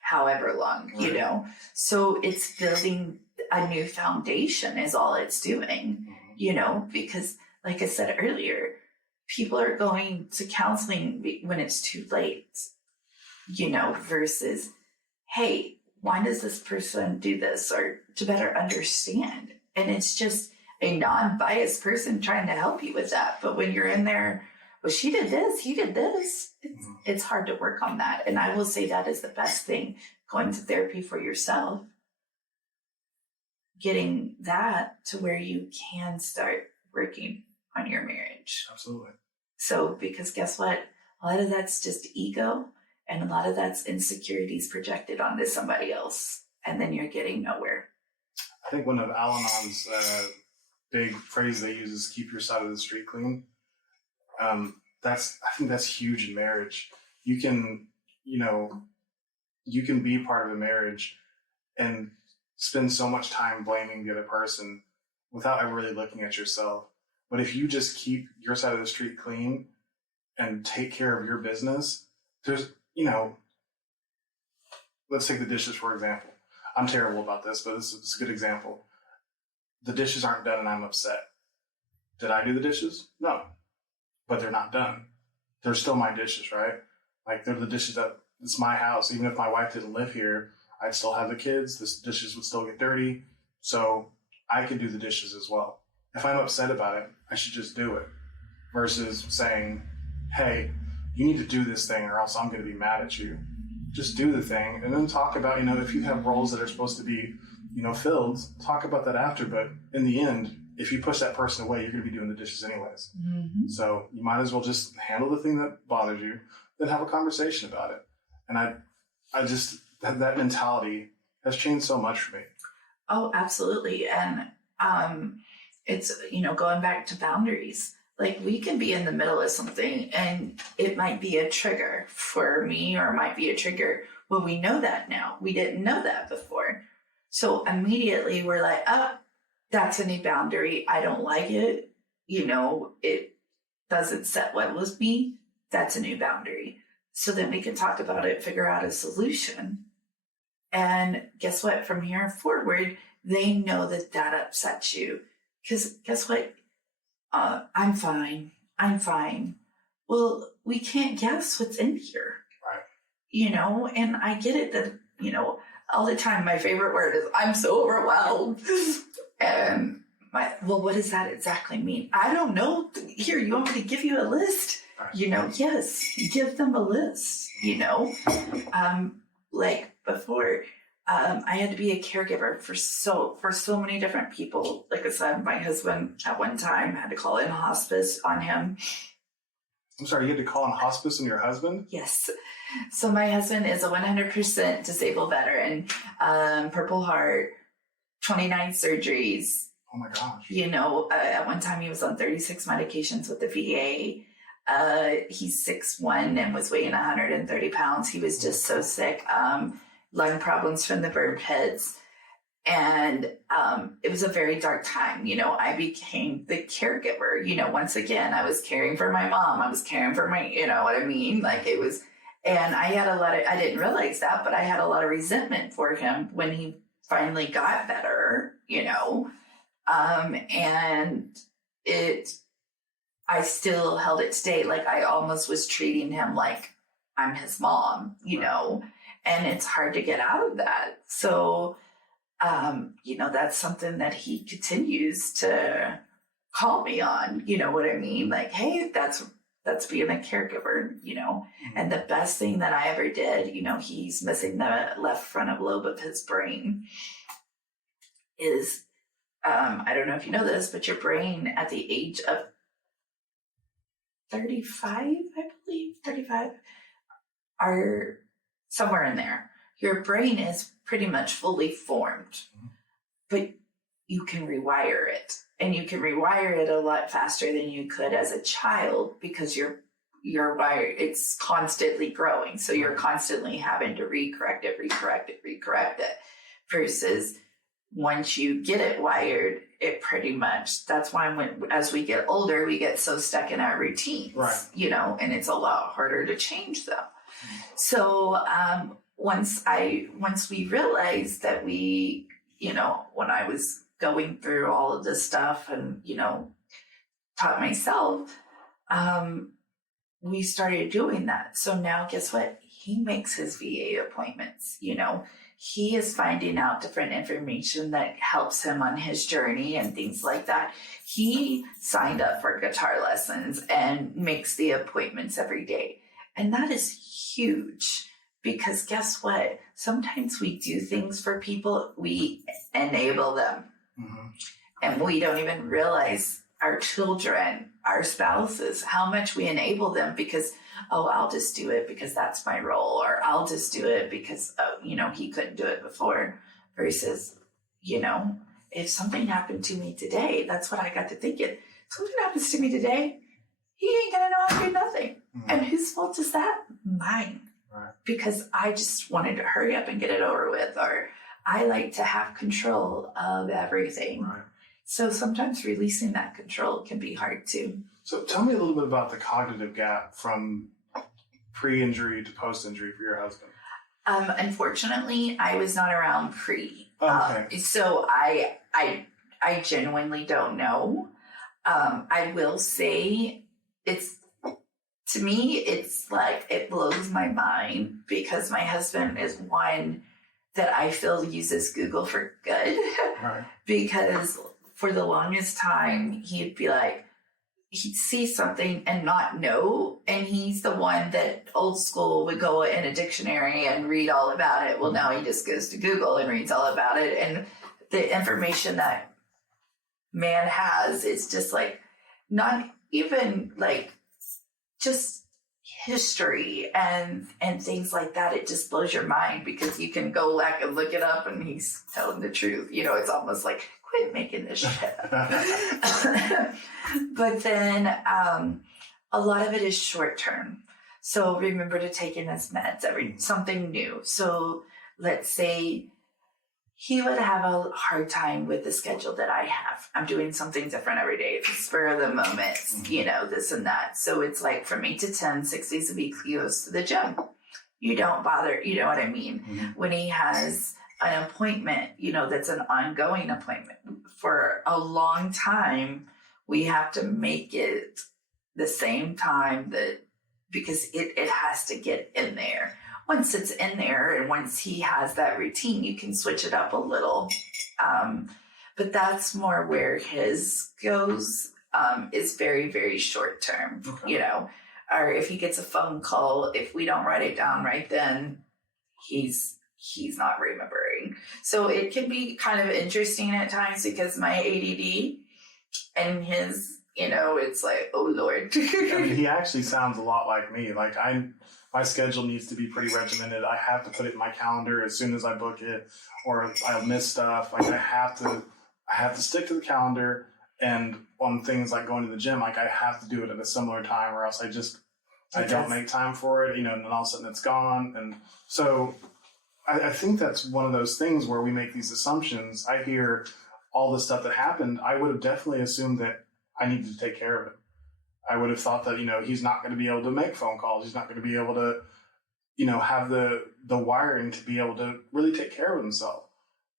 however long, So it's building a new foundation is all it's doing, because like I said earlier, people are going to counseling when it's too late, versus, hey, why does this person do this? Or to better understand. And it's just a non-biased person trying to help you with that. But when you're in there, well, she did this, he did this. It's hard to work on that. And I will say that is the best thing, going to therapy for yourself, getting that to where you can start working on your marriage. Absolutely. So, because guess what? A lot of that's just ego and a lot of that's insecurities projected onto somebody else. And then you're getting nowhere. I think one of Al-Anon's big phrases they use is keep your side of the street clean. I think that's huge in marriage. You can be part of a marriage and spend so much time blaming the other person without ever really looking at yourself. But if you just keep your side of the street clean and take care of your business, there's, let's take the dishes, for example. I'm terrible about this, but this is a good example. The dishes aren't done and I'm upset. Did I do the dishes? No. But they're not done. They're still my dishes, right? Like they're the dishes that it's my house. Even if my wife didn't live here, I'd still have the kids. The dishes would still get dirty. So I can do the dishes as well. If I'm upset about it, I should just do it versus saying, hey, you need to do this thing or else I'm going to be mad at you. Just do the thing and then talk about, if you have roles that are supposed to be, filled, talk about that after. But in the end, if you push that person away, you're going to be doing the dishes anyways. Mm-hmm. So you might as well just handle the thing that bothers you, then have a conversation about it. And I just, that mentality has changed so much for me. Oh, absolutely. And it's, going back to boundaries. Like we can be in the middle of something and it might be a trigger for me or it might be a trigger. Well, we know that now. We didn't know that before. So immediately we're like, oh, that's a new boundary. I don't like it. It doesn't set well with me. That's a new boundary. So then we can talk about it, figure out a solution. And guess what? From here forward, they know that upsets you. Because guess what? I'm fine. Well, we can't guess what's in here. Right. And I get it that, all the time, my favorite word is, I'm so overwhelmed. And what does that exactly mean? I don't know. Here, you want me to give you a list? Right. Yes, give them a list, like before, I had to be a caregiver for so many different people. Like I said, my husband at one time had to call in hospice on him. I'm sorry, you had to call in hospice on your husband? Yes. So my husband is a 100% disabled veteran, Purple Heart, 29 surgeries. Oh my gosh. At one time he was on 36 medications with the VA. He's 6'1" and was weighing 130 pounds. He was just so sick. Lung problems from the burn pits. And it was a very dark time. I became the caregiver. Once again, I was caring for my mom. I was caring for my, what I mean? Like it was, and I didn't realize that, but I had a lot of resentment for him when he finally got better, and I still held it today. Like I almost was treating him like I'm his mom, and it's hard to get out of that. So, that's something that he continues to call me on, what I mean? Like, hey, that's being a caregiver, and the best thing that I ever did, he's missing the left frontal lobe of his brain is, I don't know if you know this, but your brain at the age of 35, I believe, 35, are somewhere in there. Your brain is pretty much fully formed, but you can rewire it. And you can rewire it a lot faster than you could as a child because your wire, it's constantly growing. So you're constantly having to recorrect it. Versus once you get it wired, it pretty much, that's why as we get older, we get so stuck in our routines, right. And it's a lot harder to change them. So once we realized that we, when I was going through all of this stuff and, taught myself, we started doing that. So now guess what? He makes his VA appointments, he is finding out different information that helps him on his journey and things like that. He signed up for guitar lessons and makes the appointments every day. And that is huge because guess what? Sometimes we do things for people, we enable them. Mm-hmm. And we don't even realize our children, our spouses, how much we enable them because, I'll just do it because that's my role, or I'll just do it because, he couldn't do it before. Versus, if something happened to me today, that's what I got to thinking. Something happens to me today, he ain't gonna know how to do nothing. Mm-hmm. And whose fault is that? Mine. Right. Because I just wanted to hurry up and get it over with, or I like to have control of everything. Right. So sometimes releasing that control can be hard too. So tell me a little bit about the cognitive gap from pre-injury to post-injury for your husband. Unfortunately, I was not around pre. Okay. So I genuinely don't know. I will say to me, it's like, it blows my mind because my husband is one that I feel uses Google for good. Right. Because for the longest time, he'd be like, he'd see something and not know. And he's the one that old school would go in a dictionary and read all about it. Well, now he just goes to Google and reads all about it. And the information that man has is just like, not even like just history and things like that. It just blows your mind because you can go back and look it up and he's telling the truth. It's almost like quit making this shit up. But then a lot of it is short term. So remember to take in his meds, something new. So let's say he would have a hard time with the schedule that I have. I'm doing something different every day. It's a spur of the moment, this and that. So it's like from 8 to 10, 6 days a week, he goes to the gym. You don't bother, you know what I mean? Mm-hmm. When he has an appointment, that's an ongoing appointment for a long time, we have to make it the same time because it has to get in there. Once it's in there and once he has that routine, you can switch it up a little. But that's more where his goes, is very, very short term, or if he gets a phone call, if we don't write it down right then, he's not remembering. So it can be kind of interesting at times because my ADD and his, it's like, oh Lord. I mean, he actually sounds a lot like me. Like my schedule needs to be pretty regimented. I have to put it in my calendar as soon as I book it, or I'll miss stuff. Like I have to stick to the calendar, and on things like going to the gym, like I have to do it at a similar time, or else I don't make time for it, and then all of a sudden it's gone. And so I think that's one of those things where we make these assumptions. I hear all the stuff that happened. I would have definitely assumed that I needed to take care of it. I would have thought that, he's not going to be able to make phone calls. He's not going to be able to, have the wiring to be able to really take care of himself.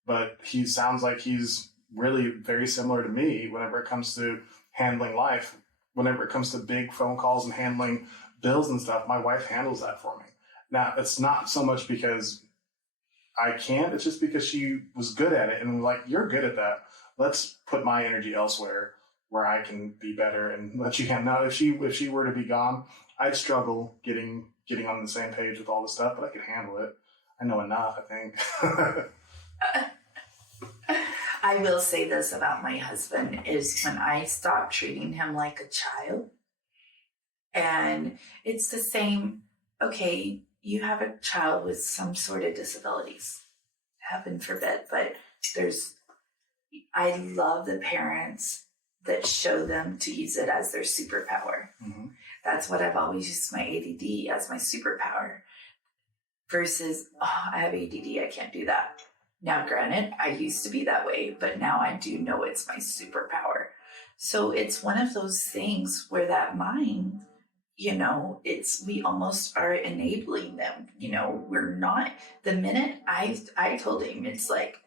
But he sounds like he's really very similar to me whenever it comes to handling life. Whenever it comes to big phone calls and handling bills and stuff, my wife handles that for me. Now, it's not so much because I can't. It's just because she was good at it. And I'm like, you're good at that. Let's put my energy elsewhere where I can be better and let you handle. Now, if she were to be gone, I'd struggle getting on the same page with all the stuff, but I could handle it. I know enough, I think. I will say this about my husband is when I stopped treating him like a child, and it's the same, okay, you have a child with some sort of disabilities, heaven forbid, but I love the parents that show them to use it as their superpower. Mm-hmm. That's what I've always used my ADD as my superpower versus, I have ADD, I can't do that. Now, granted, I used to be that way, but now I do know it's my superpower. So it's one of those things where that mind, we almost are enabling them. We're not, the minute I told him, it's like,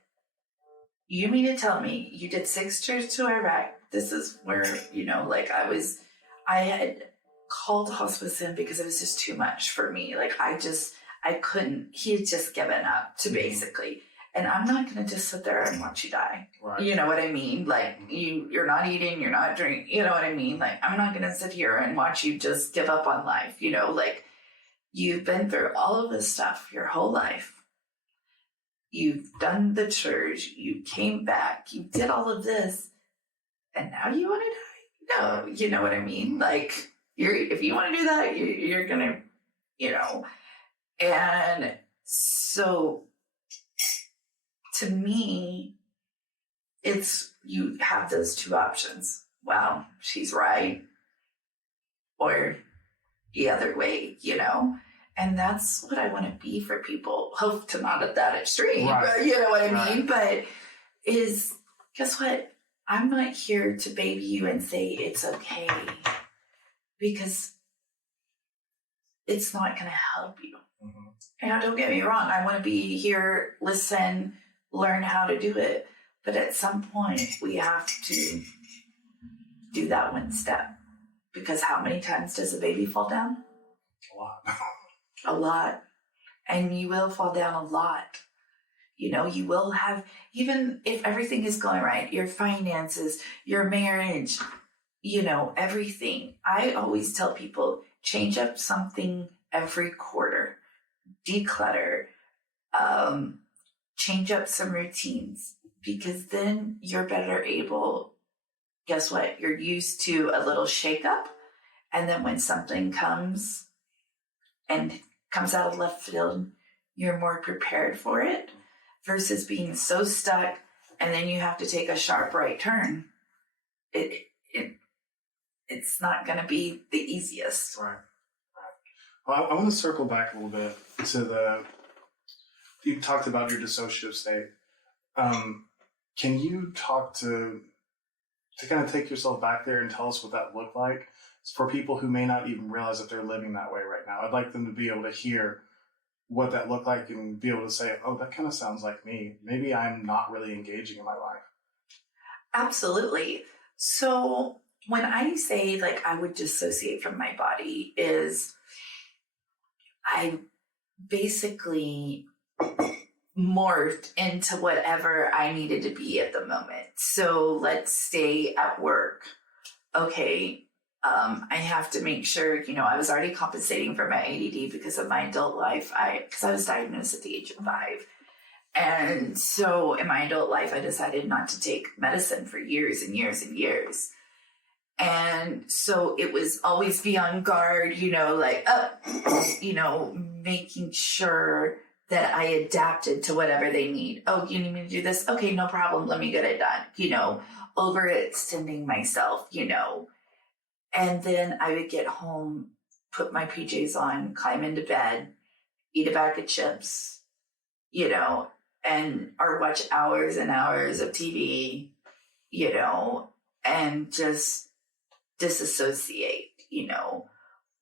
you mean to tell me you did 6 trips to Iraq? This is where, I had called hospice in because it was just too much for me. Like I couldn't, he had just given up to basically, and I'm not going to just sit there and watch you die. Right. You know what I mean? Like you're not eating, you're not drinking, you know what I mean? Like I'm not going to sit here and watch you just give up on life. Like you've been through all of this stuff your whole life. You've done the church, you came back, you did all of this, and now you want to die? No, you know what I mean? Like, if you want to do that, you're going to, And so, to me, you have those two options. Wow, she's right. Or the other way, And that's what I want to be for people. Hope to not at that extreme, right. But you know what I mean? But guess what? I'm not here to baby you and say it's okay, because it's not going to help you. Mm-hmm. Don't get me wrong. I want to be here, listen, learn how to do it. But at some point, we have to do that one step. Because how many times does a baby fall down? A lot. A lot. And you will fall down a lot. You will have, even if everything is going right, your finances, your marriage, everything. I always tell people, change up something every quarter. Declutter. Change up some routines. Because then you're better able, guess what? You're used to a little shakeup. And then when something comes out of left field, you're more prepared for it versus being so stuck and then you have to take a sharp right turn. It's not going to be the easiest. Right. Well, I want to circle back a little bit to you talked about your dissociative state. Can you talk to kind of take yourself back there and tell us what that looked like for people who may not even realize that they're living that way right now? I'd like them to be able to hear what that looked like and be able to say, oh, that kind of sounds like me. Maybe I'm not really engaging in my life. Absolutely. So when I say like I would dissociate from my body is I basically morphed into whatever I needed to be at the moment. So let's stay at work. Okay. I have to make sure, I was already compensating for my ADD because of my adult life. Because I was diagnosed at the age of 5. And so in my adult life, I decided not to take medicine for years and years and years. And so it was always be on guard, making sure that I adapted to whatever they need. Oh, you need me to do this? Okay, no problem. Let me get it done. Overextending myself, And then I would get home, put my PJs on, climb into bed, eat a bag of chips, or watch hours and hours of TV, and just disassociate,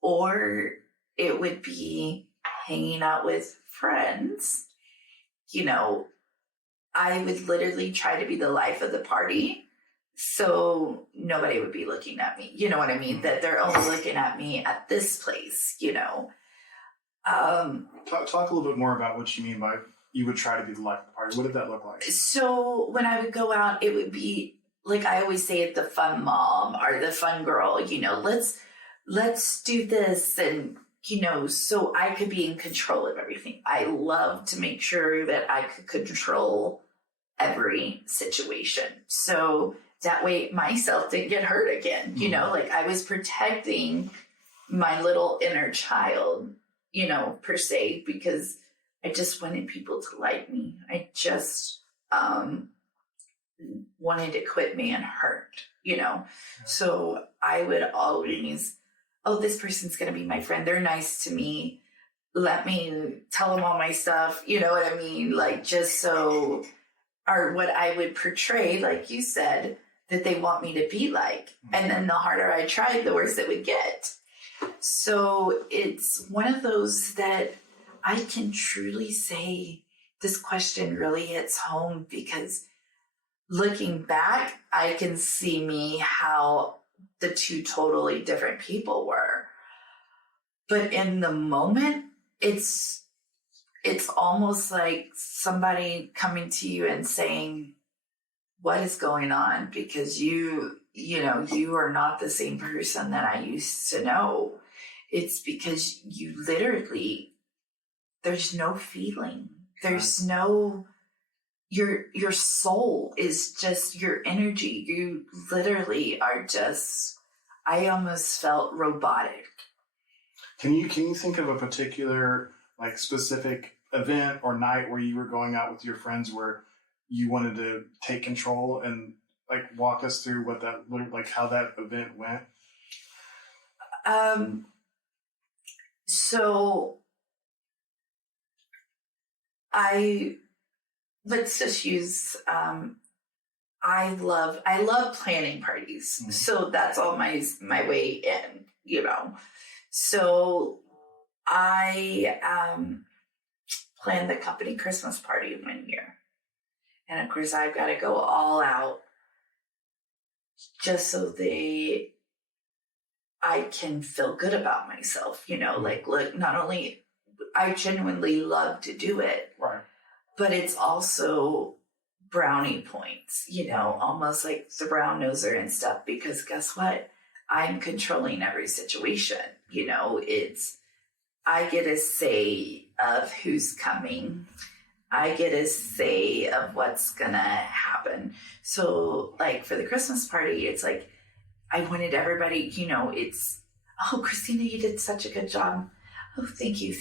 or it would be hanging out with friends. I would literally try to be the life of the party so nobody would be looking at me. You know what I mean? That they're only looking at me at this place, Talk a little bit more about what you mean by you would try to be the life of the party. What did that look like? So when I would go out, it would be like I always say it, the fun mom or the fun girl, let's do this. And, so I could be in control of everything. I love to make sure that I could control every situation. So that way myself didn't get hurt again, I was protecting my little inner child, per se, because I just wanted people to like me. I just wanted to quit being hurt, So I would always, this person's going to be my friend. They're nice to me. Let me tell them all my stuff. You know what I mean? Just so, or what I would portray, like you said, that they want me to be like. And then the harder I tried, the worse it would get. So it's one of those that I can truly say this question really hits home, because looking back, I can see me how the two totally different people were. But in the moment, it's almost like somebody coming to you and saying, what is going on? Because you are not the same person that I used to know. It's because you literally, there's no feeling. There's no, your soul is just your energy. You literally are just, I almost felt robotic. Can you think of a particular specific event or night where you were going out with your friends where you wanted to take control, and walk us through what that how that event went? So let's just use, I love planning parties. Mm-hmm. So that's all my way in, So I planned the company Christmas party 1 year. And of course I've got to go all out just so I can feel good about myself, look, not only I genuinely love to do it, right, but it's also brownie points, almost like the brown noser and stuff, because guess what? I'm controlling every situation. I get a say of who's coming. I get a say of what's gonna happen. So for the Christmas party, it's I wanted everybody, Christina, you did such a good job. Oh, thank you,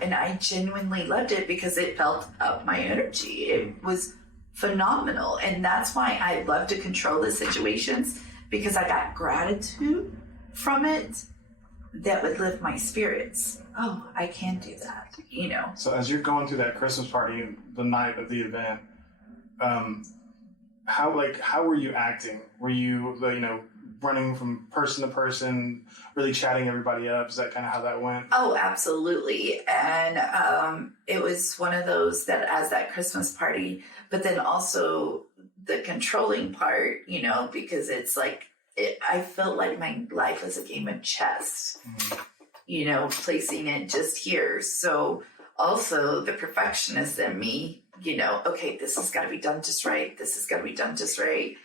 and I genuinely loved it because it felt up my energy. It was phenomenal. And that's why I love to control the situations, because I got gratitude from it that would lift my spirits. Oh, I can do that, you know. So as you're going through that Christmas party the night of the event, how were you acting? Were you, running from person to person, really chatting everybody up? Is that kind of how that went? Oh, absolutely. And it was one of those that as that Christmas party, but then also the controlling part, because it's like, I felt like my life was a game of chess, placing it just here. So also the perfectionist in me, okay, this has got to be done just right. This has got to be done just right.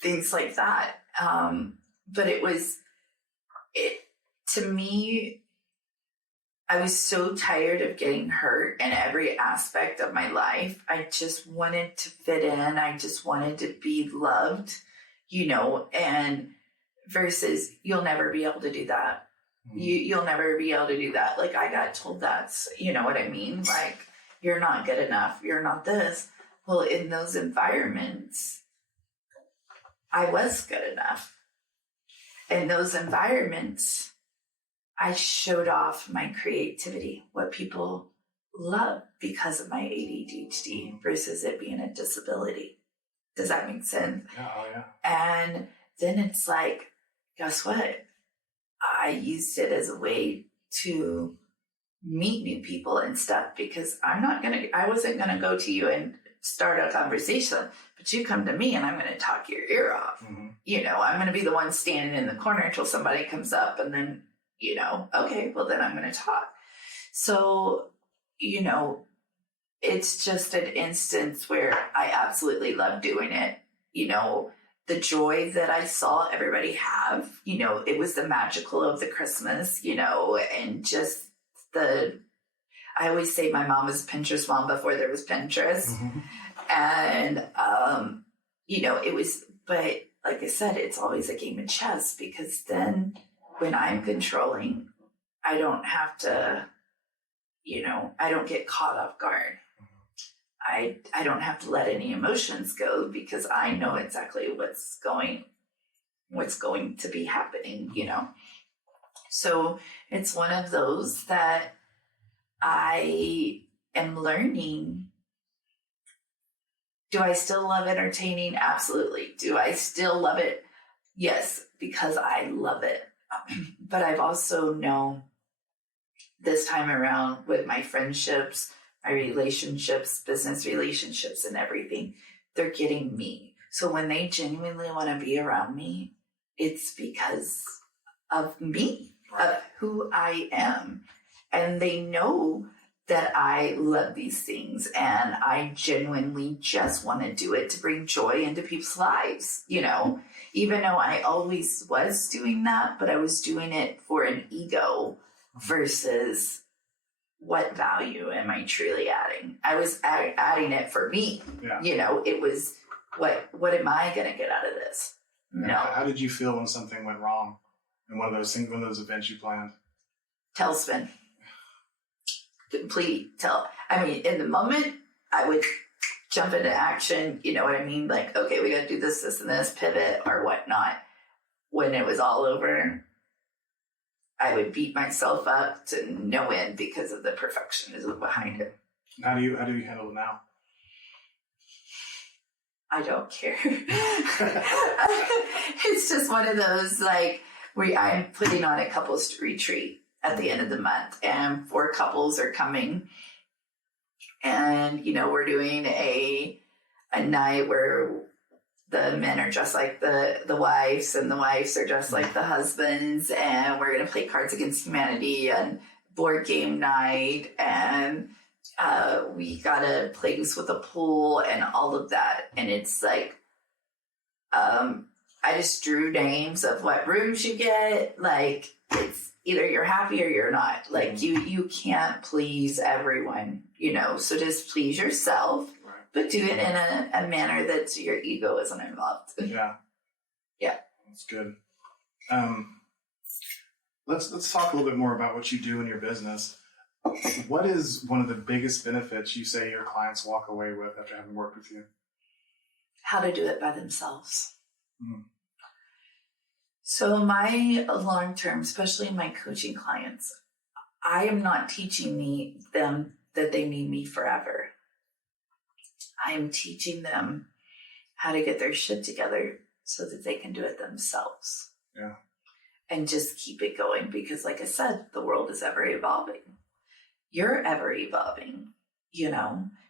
Things like that. But to me, I was so tired of getting hurt in every aspect of my life. I just wanted to fit in. I just wanted to be loved, and versus you'll never be able to do that. You'll never be able to do that. Like I got told that's, you know what I mean? Like you're not good enough. You're not this. Well, in those environments, I was good enough. In those environments, I showed off my creativity, what people love because of my ADHD versus it being a disability. Does that make sense? Yeah, oh yeah. And then it's like, guess what? I used it as a way to meet new people and stuff, because I wasn't gonna go to you and start a conversation, but you come to me and I'm going to talk your ear off. I'm going to be the one standing in the corner until somebody comes up, and then, okay, well then I'm going to talk. So, it's just an instance where I absolutely love doing it. The joy that I saw everybody have, it was the magical of the Christmas, and just I always say my mom was Pinterest mom before there was Pinterest. And, it was, but like I said, it's always a game of chess, because then when I'm controlling, I don't have to, I don't get caught off guard. I don't have to let any emotions go, because I know exactly what's going to be happening, So it's one of those that I am learning. Do I still love entertaining? Absolutely. Do I still love it? Yes, because I love it. But I've also known this time around with my friendships, my relationships, business relationships, and everything, they're getting me. So when they genuinely want to be around me, it's because of me, of who I am. And they know that I love these things, and I genuinely just want to do it to bring joy into people's lives, even though I always was doing that, but I was doing it for an ego versus what value am I truly adding? I was adding it for me. Yeah. It was what am I going to get out of this? Yeah. No. How did you feel when something went wrong in one of those events you planned? Tailspin. Complete in the moment, I would jump into action, you know what I mean? Like, okay, we got to do this, and this, pivot or whatnot. When it was all over, I would beat myself up to no end because of the perfectionism behind it. How do you handle it now? I don't care. It's just one of those, like, where I'm putting on a couples retreat at the end of the month, and 4 couples are coming, and we're doing a night where the men are dressed like the wives, and the wives are dressed like the husbands, and we're going to play Cards Against Humanity and board game night, and we got a place with a pool and all of that. And it's like, I just drew names of what rooms you get. Like, it's either you're happy or you're not. Like, you can't please everyone, so just please yourself, but do it in a manner that your ego isn't involved. Yeah. Yeah. That's good. Let's talk a little bit more about what you do in your business. What is one of the biggest benefits you say your clients walk away with after having worked with you? how to do it by themselves. Mm. So my long-term, especially my coaching clients, I am not teaching them that they need me forever. I am teaching them how to get their shit together so that they can do it themselves. Yeah. And just keep it going because, like I said, the world is ever evolving. You're ever evolving,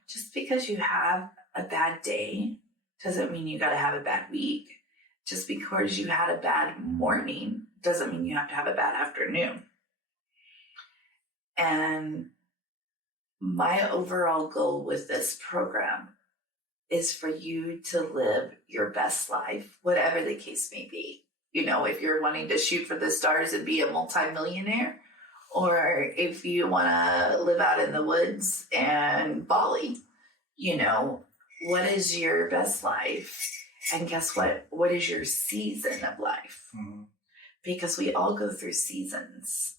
Just because you have a bad day doesn't mean you got to have a bad week. Just because you had a bad morning doesn't mean you have to have a bad afternoon. And my overall goal with this program is for you to live your best life, whatever the case may be. If you're wanting to shoot for the stars and be a multimillionaire, or if you want to live out in the woods and Bali, what is your best life? And guess what? What is your season of life? Mm-hmm. Because we all go through seasons.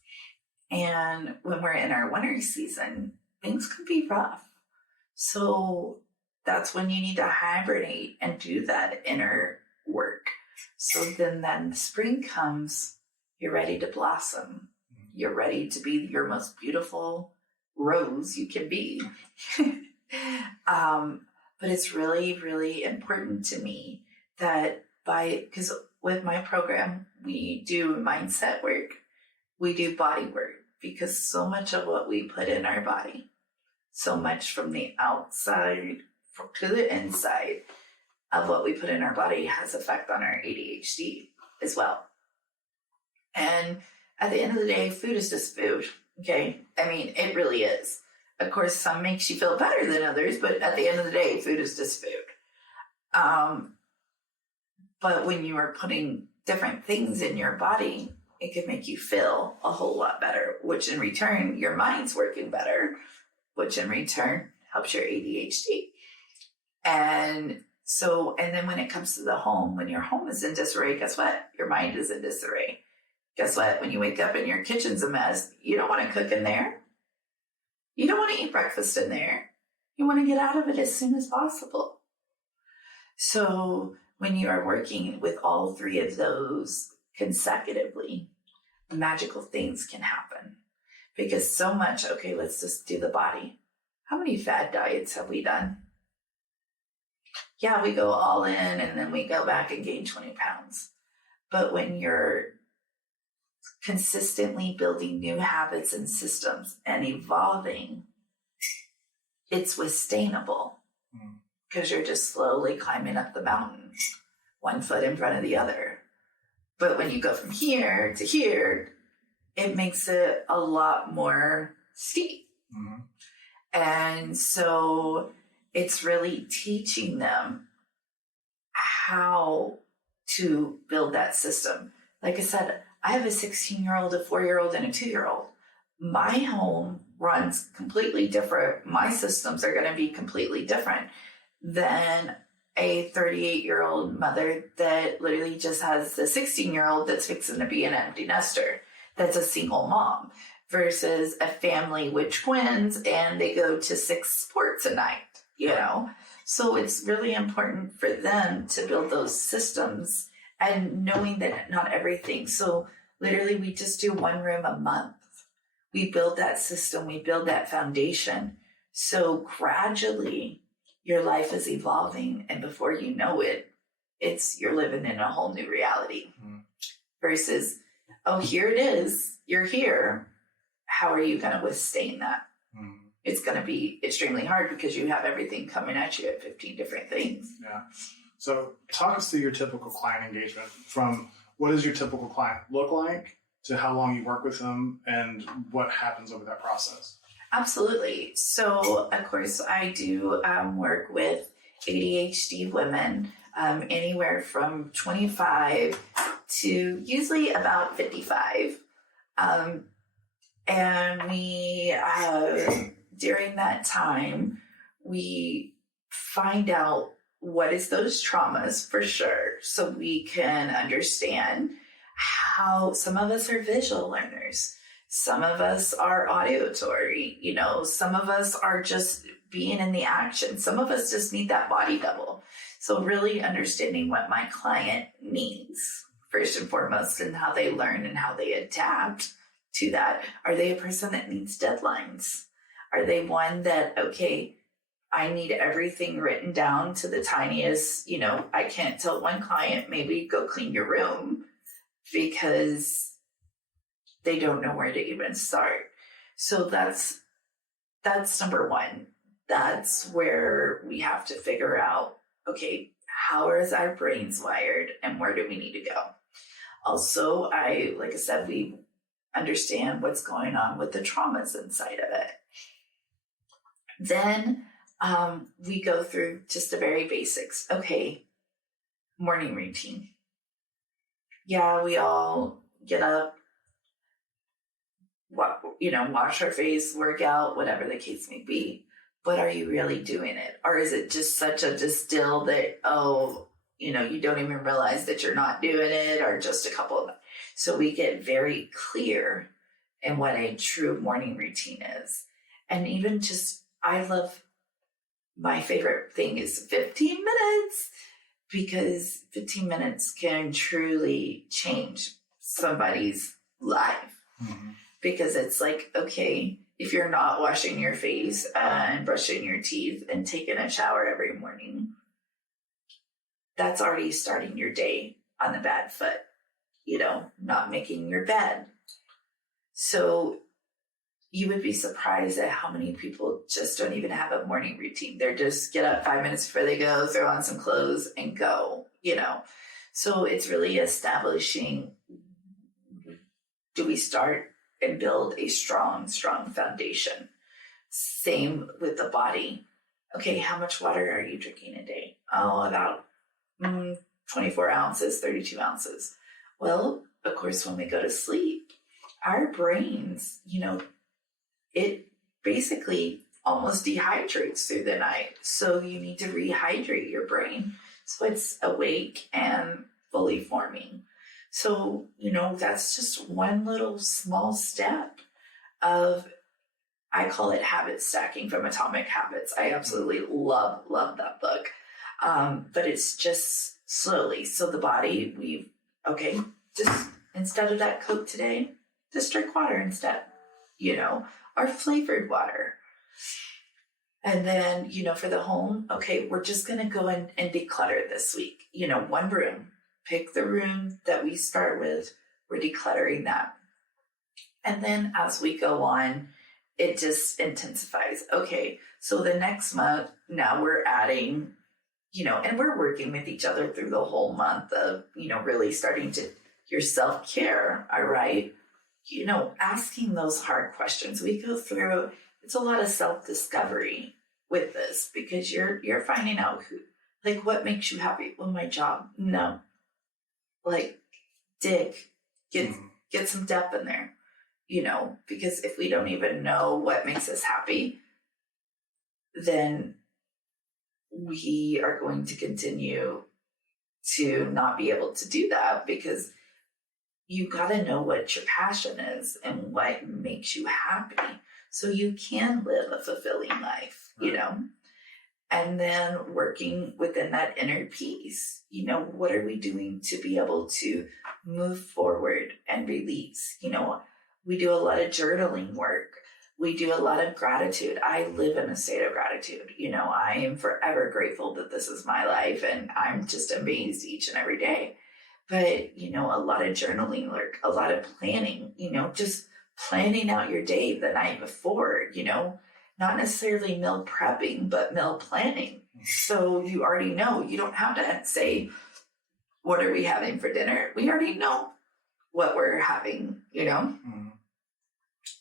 And when we're in our winter season, things can be rough. So that's when you need to hibernate and do that inner work. So then spring comes, you're ready to blossom. You're ready to be your most beautiful rose you can be. But it's really, really important to me that because with my program, we do mindset work, we do body work, because so much of what we put in our body, so much from the outside to the inside of what we put in our body has effect on our ADHD as well. And at the end of the day, food is just food. Okay. I mean, it really is. Of course, some makes you feel better than others, but at the end of the day, food is just food. But when you are putting different things in your body, it can make you feel a whole lot better, which in return, your mind's working better, which in return helps your ADHD. And then when it comes to the home, when your home is in disarray, guess what? Your mind is in disarray. Guess what? When you wake up and your kitchen's a mess, you don't want to cook in there. You don't want to eat breakfast in there. You want to get out of it as soon as possible. So when you are working with all three of those consecutively, magical things can happen. Because so much, okay, let's just do the body. How many fad diets have we done? Yeah, we go all in and then we go back and gain 20 pounds. But when you're consistently building new habits and systems and evolving, it's sustainable because you're just slowly climbing up the mountain, one foot in front of the other. But when you go from here to here, it makes it a lot more steep. Mm-hmm. And so it's really teaching them how to build that system. Like I said, I have a 16-year-old, a 4-year-old, and a 2-year-old. My home runs completely different. My systems are going to be completely different than a 38-year-old mother that literally just has the 16-year-old that's fixing to be an empty nester, that's a single mom, versus a family with twins and they go to 6 sports a night, So it's really important for them to build those systems and knowing that not everything. So literally we just do 1 room a month. We build that system, we build that foundation. So gradually your life is evolving, and before you know it, you're living in a whole new reality. Mm-hmm. Versus, oh, here it is, you're here. How are you going to withstand that? Mm-hmm. It's going to be extremely hard because you have everything coming at you at 15 different things. Yeah. So talk us through your typical client engagement, from what does your typical client look like to how long you work with them and what happens over that process. Absolutely. So, of course, I do work with ADHD women anywhere from 25 to usually about 55. And we, during that time, we find out what is those traumas for sure, so we can understand how some of us are visual learners. Some of us are auditory, some of us are just being in the action. Some of us just need that body double. So really understanding what my client needs first and foremost, and how they learn and how they adapt to that. Are they a person that needs deadlines? Are they one that, okay, I need everything written down to the tiniest, I can't tell one client, maybe go clean your room, because they don't know where to even start. So that's number one. That's where we have to figure out, okay, how is our brains wired and where do we need to go? Also, like I said, we understand what's going on with the traumas inside of it. Then we go through just the very basics. Okay, morning routine. Yeah, we all get up, wash our face, work out, whatever the case may be. But are you really doing it? Or is it just such a distill that, you don't even realize that you're not doing it, or just a couple of them. So we get very clear in what a true morning routine is. And even my favorite thing is 15 minutes, because 15 minutes can truly change somebody's life. Mm-hmm. Because it's like, okay, if you're not washing your face and brushing your teeth and taking a shower every morning, that's already starting your day on the bad foot, not making your bed. So you would be surprised at how many people just don't even have a morning routine. They're just get up 5 minutes before they go, throw on some clothes and go, So it's really establishing, do we start and build a strong foundation? Same with the body. Okay, how much water are you drinking a day? Oh, about 24 ounces, 32 ounces. Well, of course, when we go to sleep, our brains, it basically almost dehydrates through the night. So you need to rehydrate your brain so it's awake and fully forming. So, that's just one little small step of, I call it habit stacking from Atomic Habits. I absolutely love that book. But it's just slowly. So the body, just instead of that Coke today, just drink water instead, or flavored water. And then, for the home, okay, we're just going to go in and declutter this week. One room. Pick the room that we start with. We're decluttering that. And then as we go on, it just intensifies. Okay, so the next month, now we're adding, and we're working with each other through the whole month of, really starting to your self-care, all right? Asking those hard questions. We go through, it's a lot of self-discovery with this, because you're finding out what makes you happy? Well, my job. No. Get some depth in there, because if we don't even know what makes us happy, then we are going to continue to not be able to do that, because you got to know what your passion is and what makes you happy so you can live a fulfilling life, And then working within that inner peace, what are we doing to be able to move forward and release? We do a lot of journaling work. We do a lot of gratitude. I live in a state of gratitude. I am forever grateful that this is my life, and I'm just amazed each and every day. But, a lot of journaling work, a lot of planning, just planning out your day the night before, not necessarily meal prepping, but meal planning. So you already know. You don't have to say, what are we having for dinner? We already know what we're having, Mm-hmm.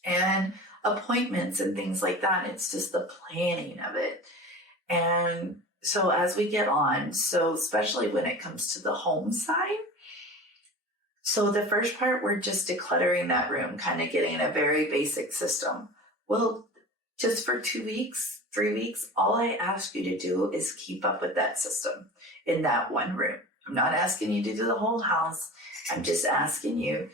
And appointments and things like that. It's just the planning of it. And so as we get on, so especially when it comes to the home side, so the first part, we're just decluttering that room, kind of getting a very basic system. Well, just for 2 weeks, 3 weeks, all I ask you to do is keep up with that system in that one room. I'm not asking you to do the whole house. I'm just asking you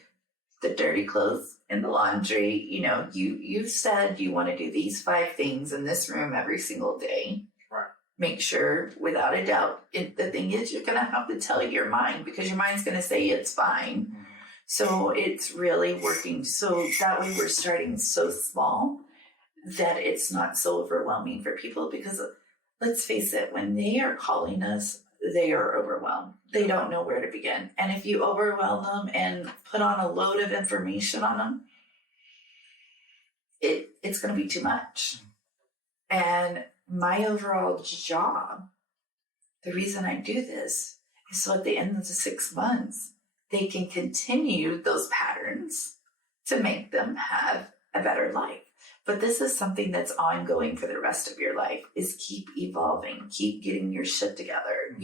the dirty clothes and the laundry. You've said you want to do these 5 things in this room every single day. Right. make sure, without a doubt, the thing is, you're going to have to tell your mind, because your mind's going to say it's fine. So it's really working. So that way we're starting so small that it's not so overwhelming for people, because let's face it, when they are calling us, they are overwhelmed. They don't know where to begin. And if you overwhelm them and put on a load of information on them, it's going to be too much. And my overall job, the reason I do this, is so at the end of the 6 months, they can continue those patterns to make them have a better life. But this is something that's ongoing for the rest of your life, is keep evolving, keep getting your shit together,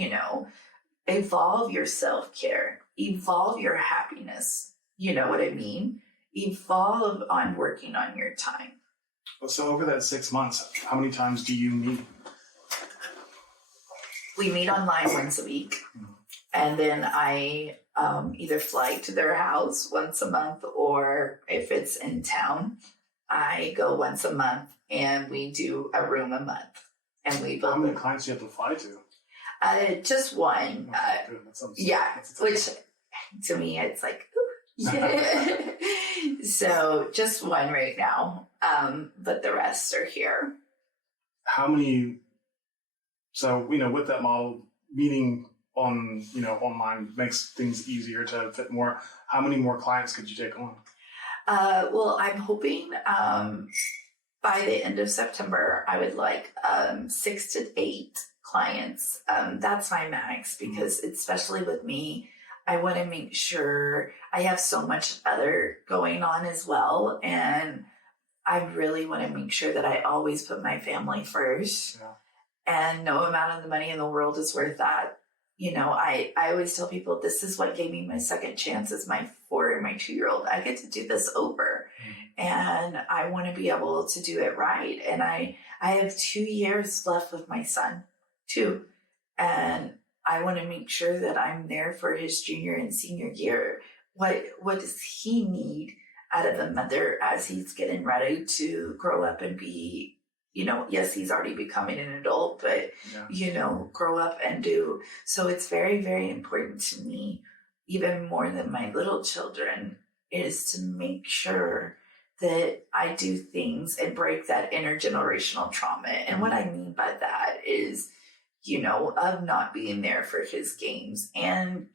evolve your self-care, evolve your happiness. You know what I mean? Evolve on working on your time. So over that 6 months, how many times do you meet? We meet online once a week. And then I either fly to their house once a month, or if it's in town, I go once a month and we do a room a month. And we build. How many clients do you have to fly to? Just one. Which to me, it's like, so just one right now. But the rest are here. How many? So, with that model, meeting on, online makes things easier to fit more. How many more clients could you take on? Well, I'm hoping by the end of September, I would like 6 to 8 clients. That's my max, because especially with me, I want to make sure I have so much other going on as well. And I really want to make sure that I always put my family first. Yeah. And no amount of the money in the world is worth that. I always tell people, this is what gave me my second chance as my 4 and my 2-year-old. I get to do this over. And I want to be able to do it right. And I have 2 years left with my son, 2. And I want to make sure that I'm there for his junior and senior year. What does he need out of a mother as he's getting ready to grow up and be, yes, he's already becoming an adult, but, grow up and do. So it's very, very important to me, even more than my little children, is to make sure that I do things and break that intergenerational trauma. And what I mean by that is, of not being there for his games and,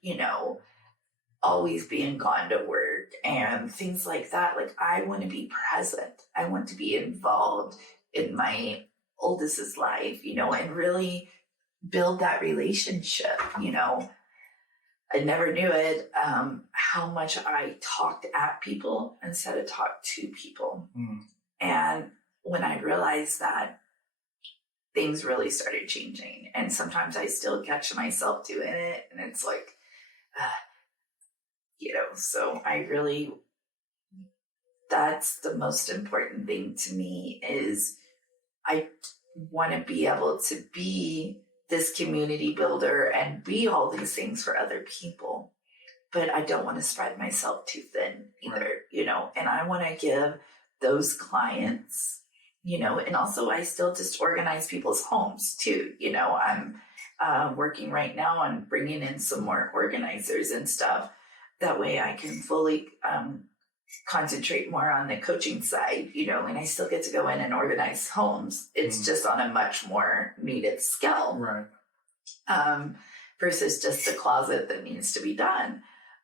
always being gone to work and things like that. Like, I want to be present. I want to be involved in my oldest's life, and really build that relationship. I never knew it, how much I talked at people instead of talked to people. And when I realized that, things really started changing. And sometimes I still catch myself doing it, and it's like, so that's the most important thing to me, is I want to be able to be this community builder and be all these things for other people, but I don't want to spread myself too thin either, and I want to give those clients, and also I still disorganize people's homes too. I'm working right now on bringing in some more organizers and stuff. That way I can fully concentrate more on the coaching side, and I still get to go in and organize homes. It's just on a much more needed scale. Right. Versus just the closet that needs to be done.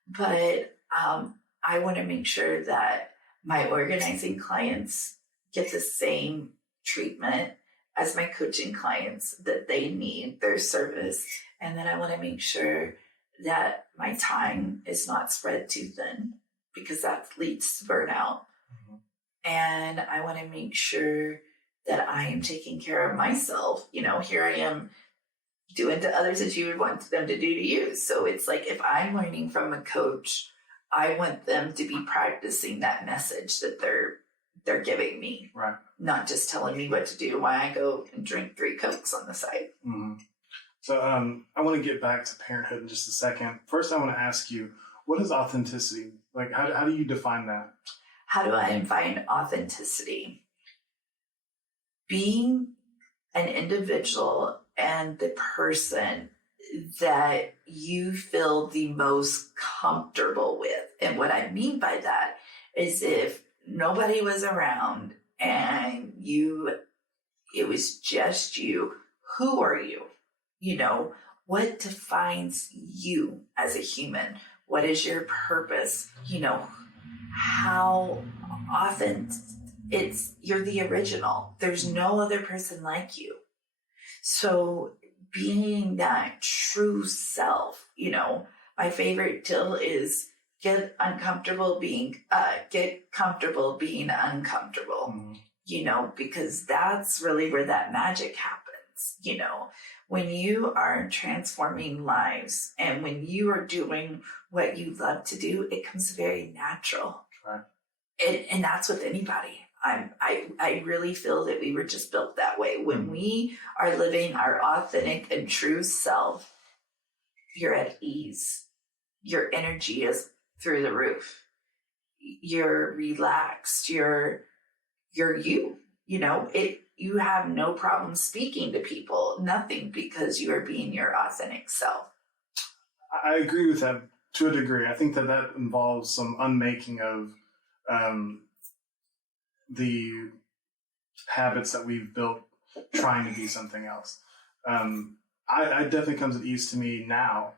But I want to make sure that my organizing clients get the same treatment as my coaching clients, that they need their service. And then I want to make sure that my time is not spread too thin, because that leads to burnout. And I want to make sure that I am taking care of myself. Here I am doing to others as you would want them to do to you. So it's like, if I'm learning from a coach, I want them to be practicing that message that they're giving me. Right. Not just telling me what to do while I go and drink 3 Cokes on the side. So I want to get back to parenthood in just a second. First, I want to ask you, what is authenticity? Like, how do you define that? How do I define authenticity? Being an individual and the person that you feel the most comfortable with. And what I mean by that is if nobody was around and it was just you, who are you? You know, what defines you as a human? What is your purpose? You know, how often you're the original. There's no other person like you. So being that true self, you know, my favorite deal is get comfortable being uncomfortable, you know, because that's really where that magic happens. You know, when you are transforming lives and when you are doing what you love to do, it comes very natural. Right. And that's with anybody. I really feel that we were just built that way. When we are living our authentic and true self, you're at ease. Your energy is through the roof. You're relaxed. You're you. You know, you have no problem speaking to people, nothing, because you are being your authentic self. I agree with that to a degree. I think that involves some unmaking of the habits that we've built trying to be something else. I definitely comes at ease to me now.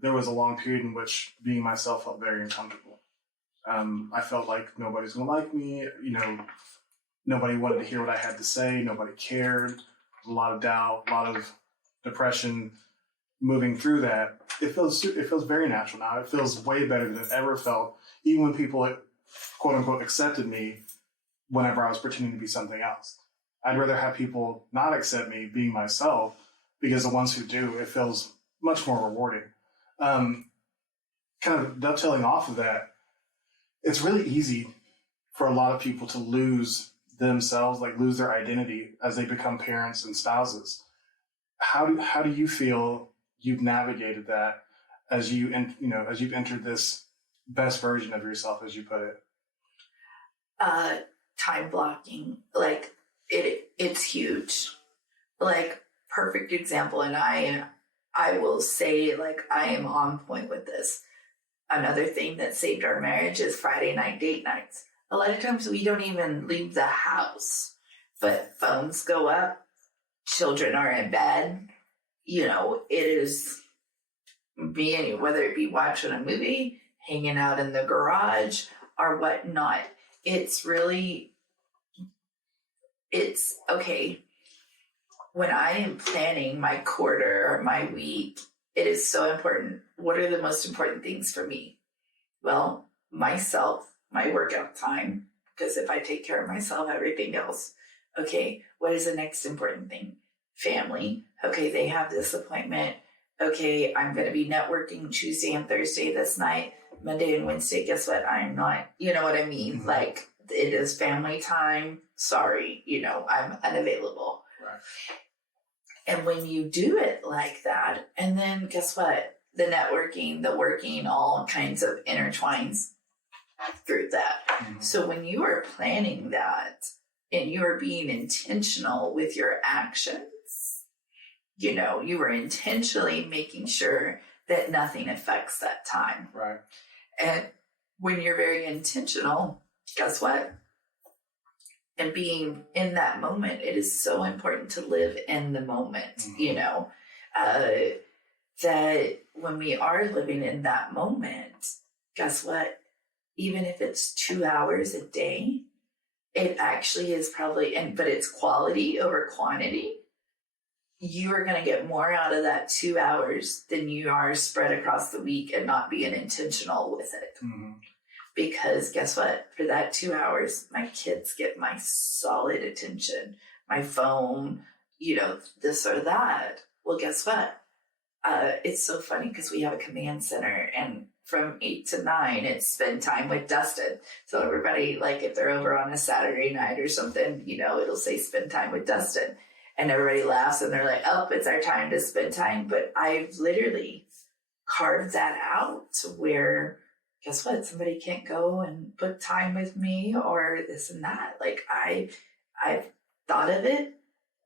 There was a long period in which being myself felt very uncomfortable. I felt like nobody's going to like me. You know, nobody wanted to hear what I had to say. Nobody cared. A lot of doubt, a lot of depression. Moving through that, it feels very natural now. It feels way better than it ever felt, even when people, quote unquote, accepted me whenever I was pretending to be something else. I'd rather have people not accept me being myself, because the ones who do, it feels much more rewarding. Kind of dovetailing off of that, it's really easy for a lot of people to lose themselves, like lose their identity as they become parents and spouses. How do you feel you've navigated that as you've entered this best version of yourself, as you put it? Time blocking, like it's huge. Like, perfect example, and I will say, like, I am on point with this. Another thing that saved our marriage is Friday night date nights. A lot of times we don't even leave the house, but phones go up, children are in bed. You know, it is being, whether it be watching a movie, hanging out in the garage, or whatnot. It's okay. When I am planning my quarter or my week, it is so important. What are the most important things for me? Well, myself, my workout time, because if I take care of myself, everything else. Okay, what is the next important thing? Family. Okay, they have this appointment. Okay, I'm going to be networking Tuesday and Thursday this night. Monday and Wednesday, guess what? I'm not, you know what I mean? Mm-hmm. Like, it is family time. Sorry, you know, I'm unavailable. Right. And when you do it like that, and then guess what? The networking, the working, all kinds of intertwines through that. Mm-hmm. So when you are planning that and you are being intentional with your actions, you know, you are intentionally making sure that nothing affects that time. Right. And when you're very intentional, guess what? And being in that moment, it is so important to live in the moment, mm-hmm. you know, that when we are living in that moment, guess what? Even if it's 2 hours a day, it actually is probably, but it's quality over quantity. You are going to get more out of that 2 hours than you are spread across the week and not being intentional with it. Mm-hmm. Because guess what? For that 2 hours, my kids get my solid attention, my phone, you know, this or that. Well, guess what? It's so funny because we have a command center, and from 8 to 9, it's spend time with Dustin. So everybody, like, if they're over on a Saturday night or something, you know, it'll say spend time with Dustin. And everybody laughs and they're like, oh, it's our time to spend time. But I've literally carved that out to where, guess what? Somebody can't go and book time with me or this and that. Like, I've thought of it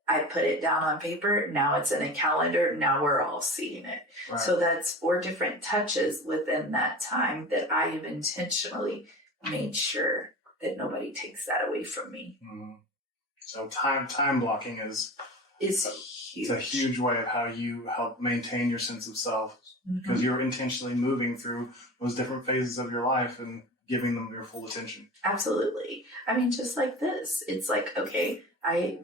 I put it down on paper. Now it's in a calendar. Now we're all seeing it. Right. So that's 4 different touches within that time that I have intentionally made sure that nobody takes that away from me. Mm-hmm. So time blocking is huge. It's a huge way of how you help maintain your sense of self, because you're intentionally moving through those different phases of your life and giving them your full attention. Absolutely. I mean, just like this, it's like, okay,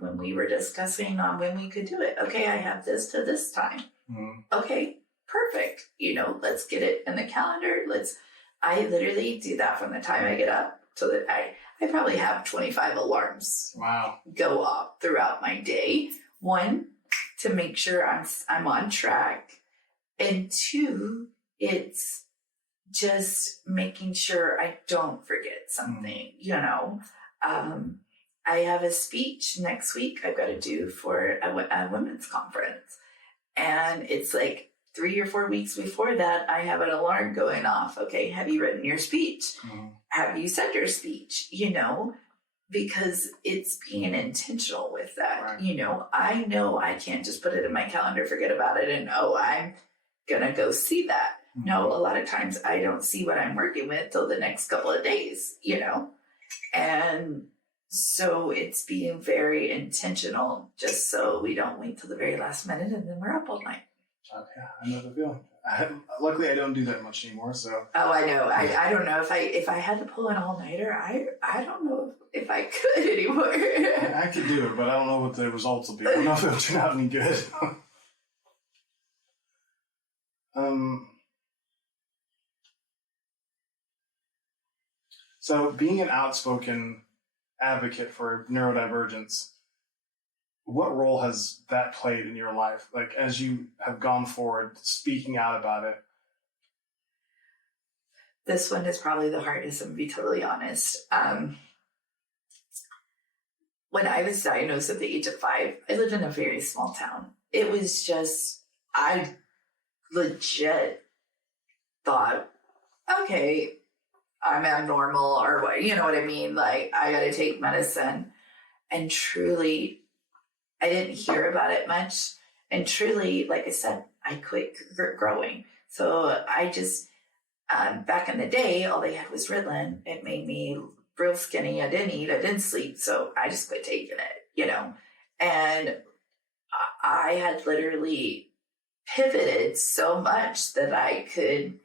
when we were discussing on when we could do it, okay, I have this to this time. Okay, perfect. Let's get it in the calendar. I literally do that from the time I get up so that I probably have 25 alarms. Wow. Go off throughout my day. 1, to make sure I'm on track. And 2, it's just making sure I don't forget something, I have a speech next week I've got to do for a women's conference. And it's like 3 or 4 weeks before that, I have an alarm going off. Okay, have you written your speech? Have you said your speech? Because it's being intentional with that. Right. I know I can't just put it in my calendar, forget about it, and I'm going to go see that. No, a lot of times I don't see what I'm working with till the next couple of days, And so it's being very intentional just so we don't wait till the very last minute and then we're up all night. Yeah, I know the feeling. Luckily, I don't do that much anymore. So. Oh, I know. I don't know if I had to pull an all-nighter. I don't know if I could anymore. I could do it, but I don't know what the results will be. I don't know if it'll turn out any good. So, being an outspoken advocate for neurodivergence, what role has that played in your life? Like, as you have gone forward, speaking out about it? This one is probably the hardest, I'm going to be totally honest. When I was diagnosed at the age of 5, I lived in a very small town. It was just, I legit thought, okay, I'm abnormal or what, you know what I mean? Like, I got to take medicine. And truly, I didn't hear about it much. And truly, like I said, I quit growing. So I just, back in the day, all they had was Ritalin. It made me real skinny. I didn't eat, I didn't sleep. So I just quit taking it, And I had literally pivoted so much that I could,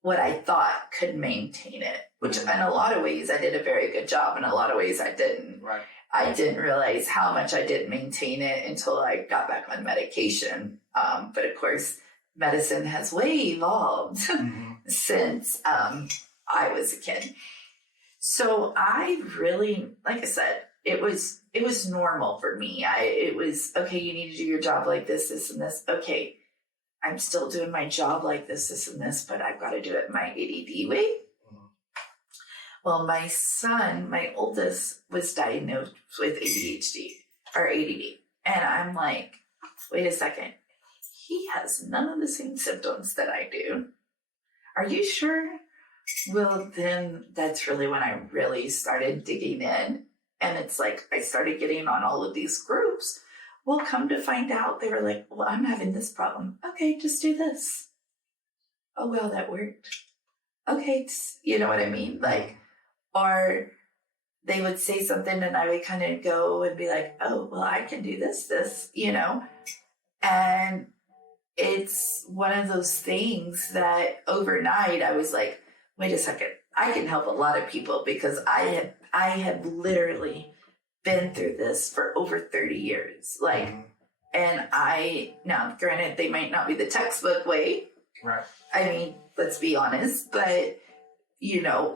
what I thought could maintain it, which in a lot of ways I did a very good job. In a lot of ways I didn't. Right. I didn't realize how much I didn't maintain it until I got back on medication. But of course, medicine has way evolved since I was a kid. So I really, like I said, it was normal for me. It was, okay, you need to do your job like this, and this. Okay, I'm still doing my job like this, and this, but I've got to do it my ADD way. Well, my son, my oldest, was diagnosed with ADHD or ADD. And I'm like, wait a second. He has none of the same symptoms that I do. Are you sure? Well, then that's really when I really started digging in. And it's like, I started getting on all of these groups. Well, come to find out, they were like, well, I'm having this problem. Okay, just do this. Oh, well, that worked. Okay, you know what I mean? Like, or they would say something and I would kind of go and be like, oh, well, I can do this, And it's one of those things that overnight I was like, wait a second, I can help a lot of people because I have literally been through this for over 30 years. And now granted, they might not be the textbook way. Right. I mean, let's be honest, but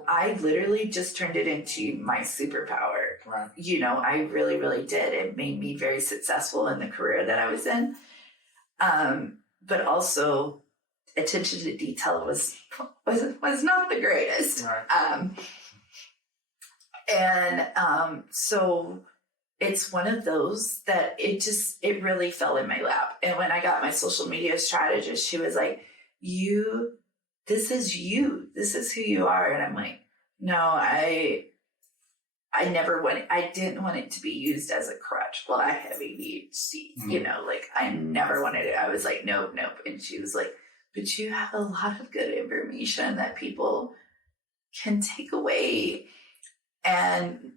I literally just turned it into my superpower. Right. I really, really did. It made me very successful in the career that I was in. But also attention to detail was not the greatest. Right. So it's one of those that it really fell in my lap. And when I got my social media strategist, she was like, this is you. This is who you are. And I'm like, no, I I didn't want it to be used as a crutch. Well, I have ADHD, I never wanted it. I was like, nope. And she was like, but you have a lot of good information that people can take away. And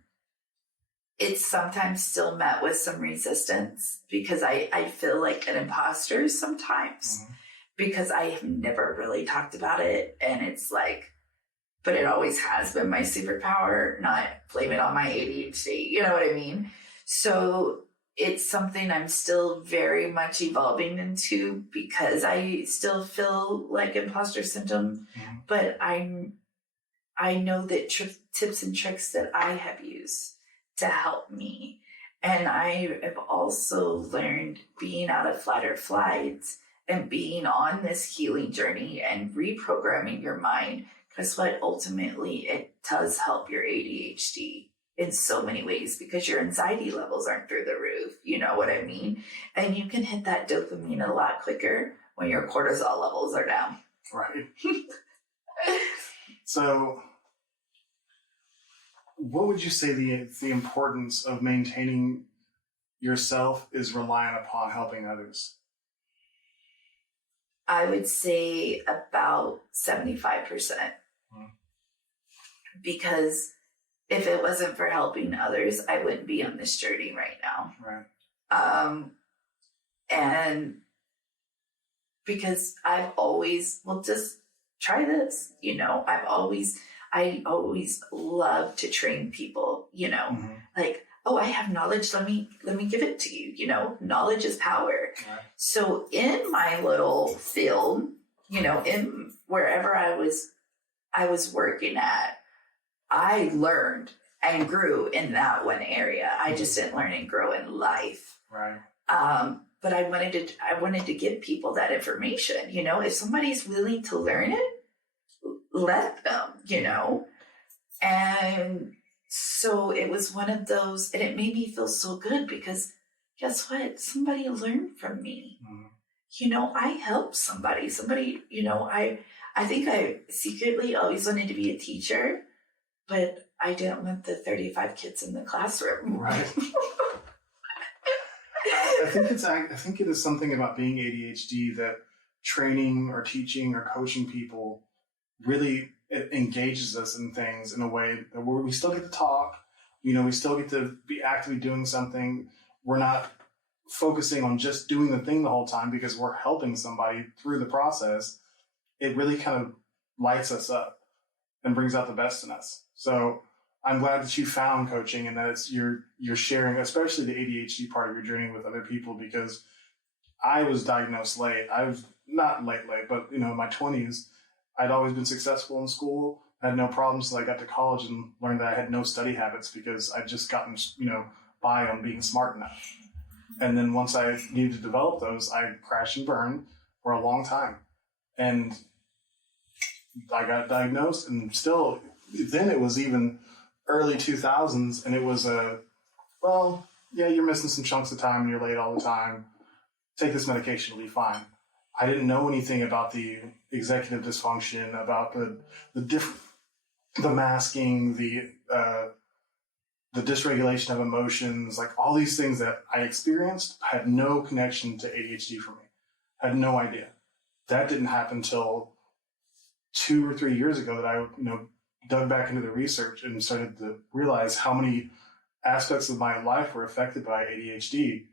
it's sometimes still met with some resistance because I feel like an imposter sometimes because I have never really talked about it. And it's like, but it always has been my superpower, not blame it on my ADHD. You know what I mean? So it's something I'm still very much evolving into because I still feel like imposter syndrome, but I know that tips and tricks that I have used to help me. And I have also learned being out of fight or flight and being on this healing journey and reprogramming your mind. Guess what? Ultimately, it does help your ADHD in so many ways because your anxiety levels aren't through the roof. You know what I mean? And you can hit that dopamine a lot quicker when your cortisol levels are down. Right. So, what would you say the importance of maintaining yourself is reliant upon helping others? I would say about 75%. Because if it wasn't for helping others, I wouldn't be on this journey right now. Right. And because I've always, just try this, I always love to train people, like, oh, I have knowledge. Let me give it to you. Knowledge is power. Right. So in my little field, in wherever I was working at, I learned and grew in that one area. I just didn't learn and grow in life. Right. But I wanted to give people that information. If somebody's willing to learn it, let them, And so it was one of those, and it made me feel so good because guess what? Somebody learned from me. I helped somebody. I think I secretly always wanted to be a teacher, but I didn't want the 35 kids in the classroom. Right. I think it is something about being ADHD that training or teaching or coaching people really engages us in things in a way that where we still get to talk, we still get to be actively doing something. We're not focusing on just doing the thing the whole time because we're helping somebody through the process. It really kind of lights us up and brings out the best in us. So I'm glad that you found coaching and that you're sharing, especially the ADHD part of your journey with other people, because I was diagnosed late. I was not late, but in my 20s, I'd always been successful in school. I had no problems until I got to college and learned that I had no study habits because I'd just gotten, by on being smart enough. And then once I needed to develop those, I crashed and burned for a long time. And I got diagnosed, and still, then it was even early 2000s, and it was you're missing some chunks of time and you're late all the time. Take this medication, you'll be fine. I didn't know anything about the executive dysfunction, about the masking, the dysregulation of emotions, like all these things that I experienced had no connection to ADHD for me. I had no idea. That didn't happen until 2 or 3 years ago that I, dug back into the research and started to realize how many aspects of my life were affected by ADHD.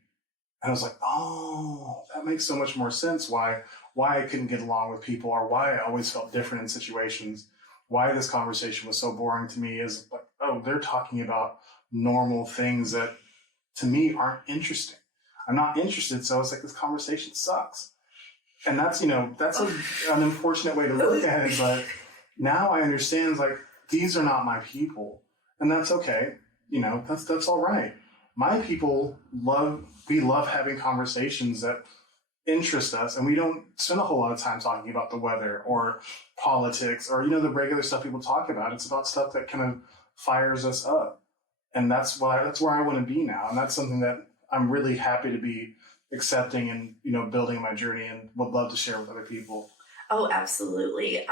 And I was like, oh, that makes so much more sense why I couldn't get along with people, or why I always felt different in situations, why this conversation was so boring to me is like, oh, they're talking about normal things that to me aren't interesting. I'm not interested, so it's like this conversation sucks. And that's, that's an unfortunate way to look at it, but now I understand, like, these are not my people, and that's okay. That's all right. My people we love having conversations that interest us, and we don't spend a whole lot of time talking about the weather or politics or, the regular stuff people talk about. It's about stuff that kind of fires us up. And that's where I want to be now. And that's something that I'm really happy to be accepting and, building my journey and would love to share with other people. Oh, absolutely.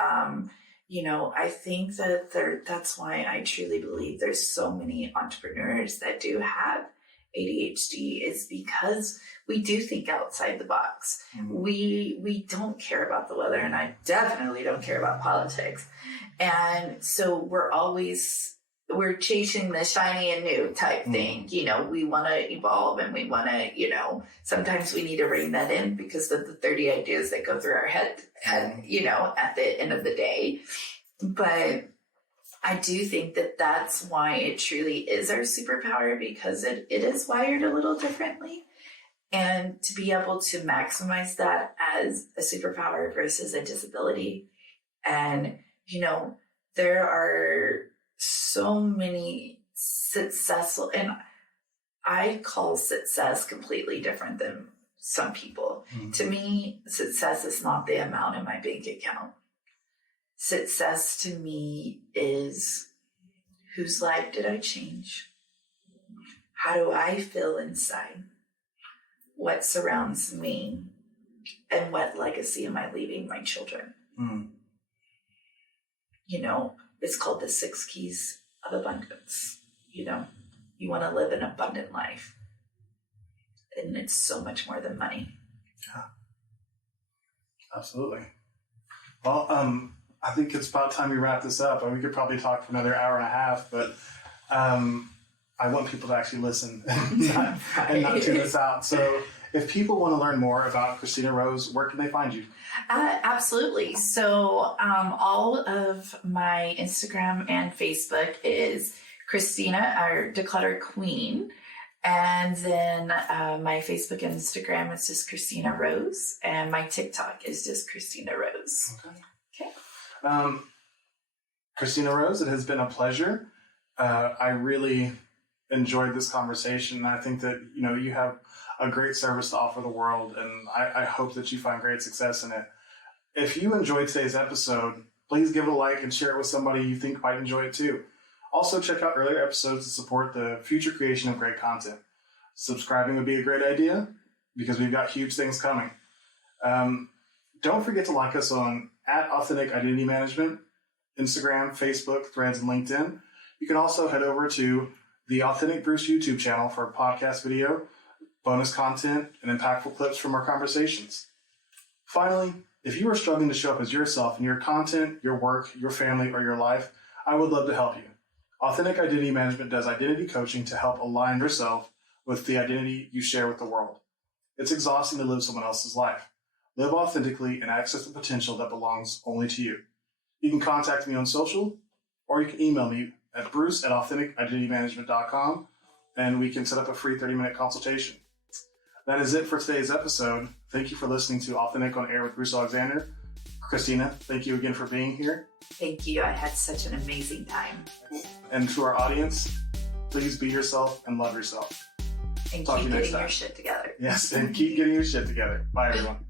I think that that's why I truly believe there's so many entrepreneurs that do have ADHD, is because we do think outside the box. Mm-hmm. We don't care about the weather, and I definitely don't care about politics. And so we're chasing the shiny and new type thing. We want to evolve, and we want to, sometimes we need to rein that in because of the 30 ideas that go through our head, and, at the end of the day. But I do think that that's why it truly is our superpower, because it is wired a little differently. And to be able to maximize that as a superpower versus a disability. And, there are so many successful, and I call success completely different than some people. Mm-hmm. To me, success is not the amount in my bank account. Success to me is, whose life did I change? How do I feel inside? What surrounds me? And what legacy am I leaving my children? Mm. It's called the 6 keys of abundance. You want to live an abundant life. And it's so much more than money. Yeah. Absolutely. Well, I think it's about time we wrap this up. We could probably talk for another hour and a half, but I want people to actually listen and not tune this out. So if people want to learn more about Christina Rose, where can they find you? Absolutely. So all of my Instagram and Facebook is Christina, our Declutter Queen. And then my Facebook and Instagram is just Christina Rose. And my TikTok is just Christina Rose. Okay. Christina Rose, it has been a pleasure. I really enjoyed this conversation. I think that, you have a great service to offer the world, and I hope that you find great success in it. If you enjoyed today's episode, please give it a like and share it with somebody you think might enjoy it too. Also, check out earlier episodes to support the future creation of great content. Subscribing would be a great idea because we've got huge things coming. Don't forget to like us on @Authentic Identity Management, Instagram, Facebook, Threads, and LinkedIn. You can also head over to the Authentic Bruce YouTube channel for podcast video, bonus content, and impactful clips from our conversations. Finally, if you are struggling to show up as yourself in your content, your work, your family, or your life, I would love to help you. Authentic Identity Management does identity coaching to help align yourself with the identity you share with the world. It's exhausting to live someone else's life. Live authentically and access the potential that belongs only to you. You can contact me on social, or you can email me at bruce@AuthenticIdentityManagement.com, and we can set up a free 30-minute consultation. That is it for today's episode. Thank you for listening to Authentic on Air with Bruce Alexander. Christina, thank you again for being here. Thank you. I had such an amazing time. And to our audience, please be yourself and love yourself. And keep getting your shit together. Yes, and keep getting your shit together. Bye, everyone.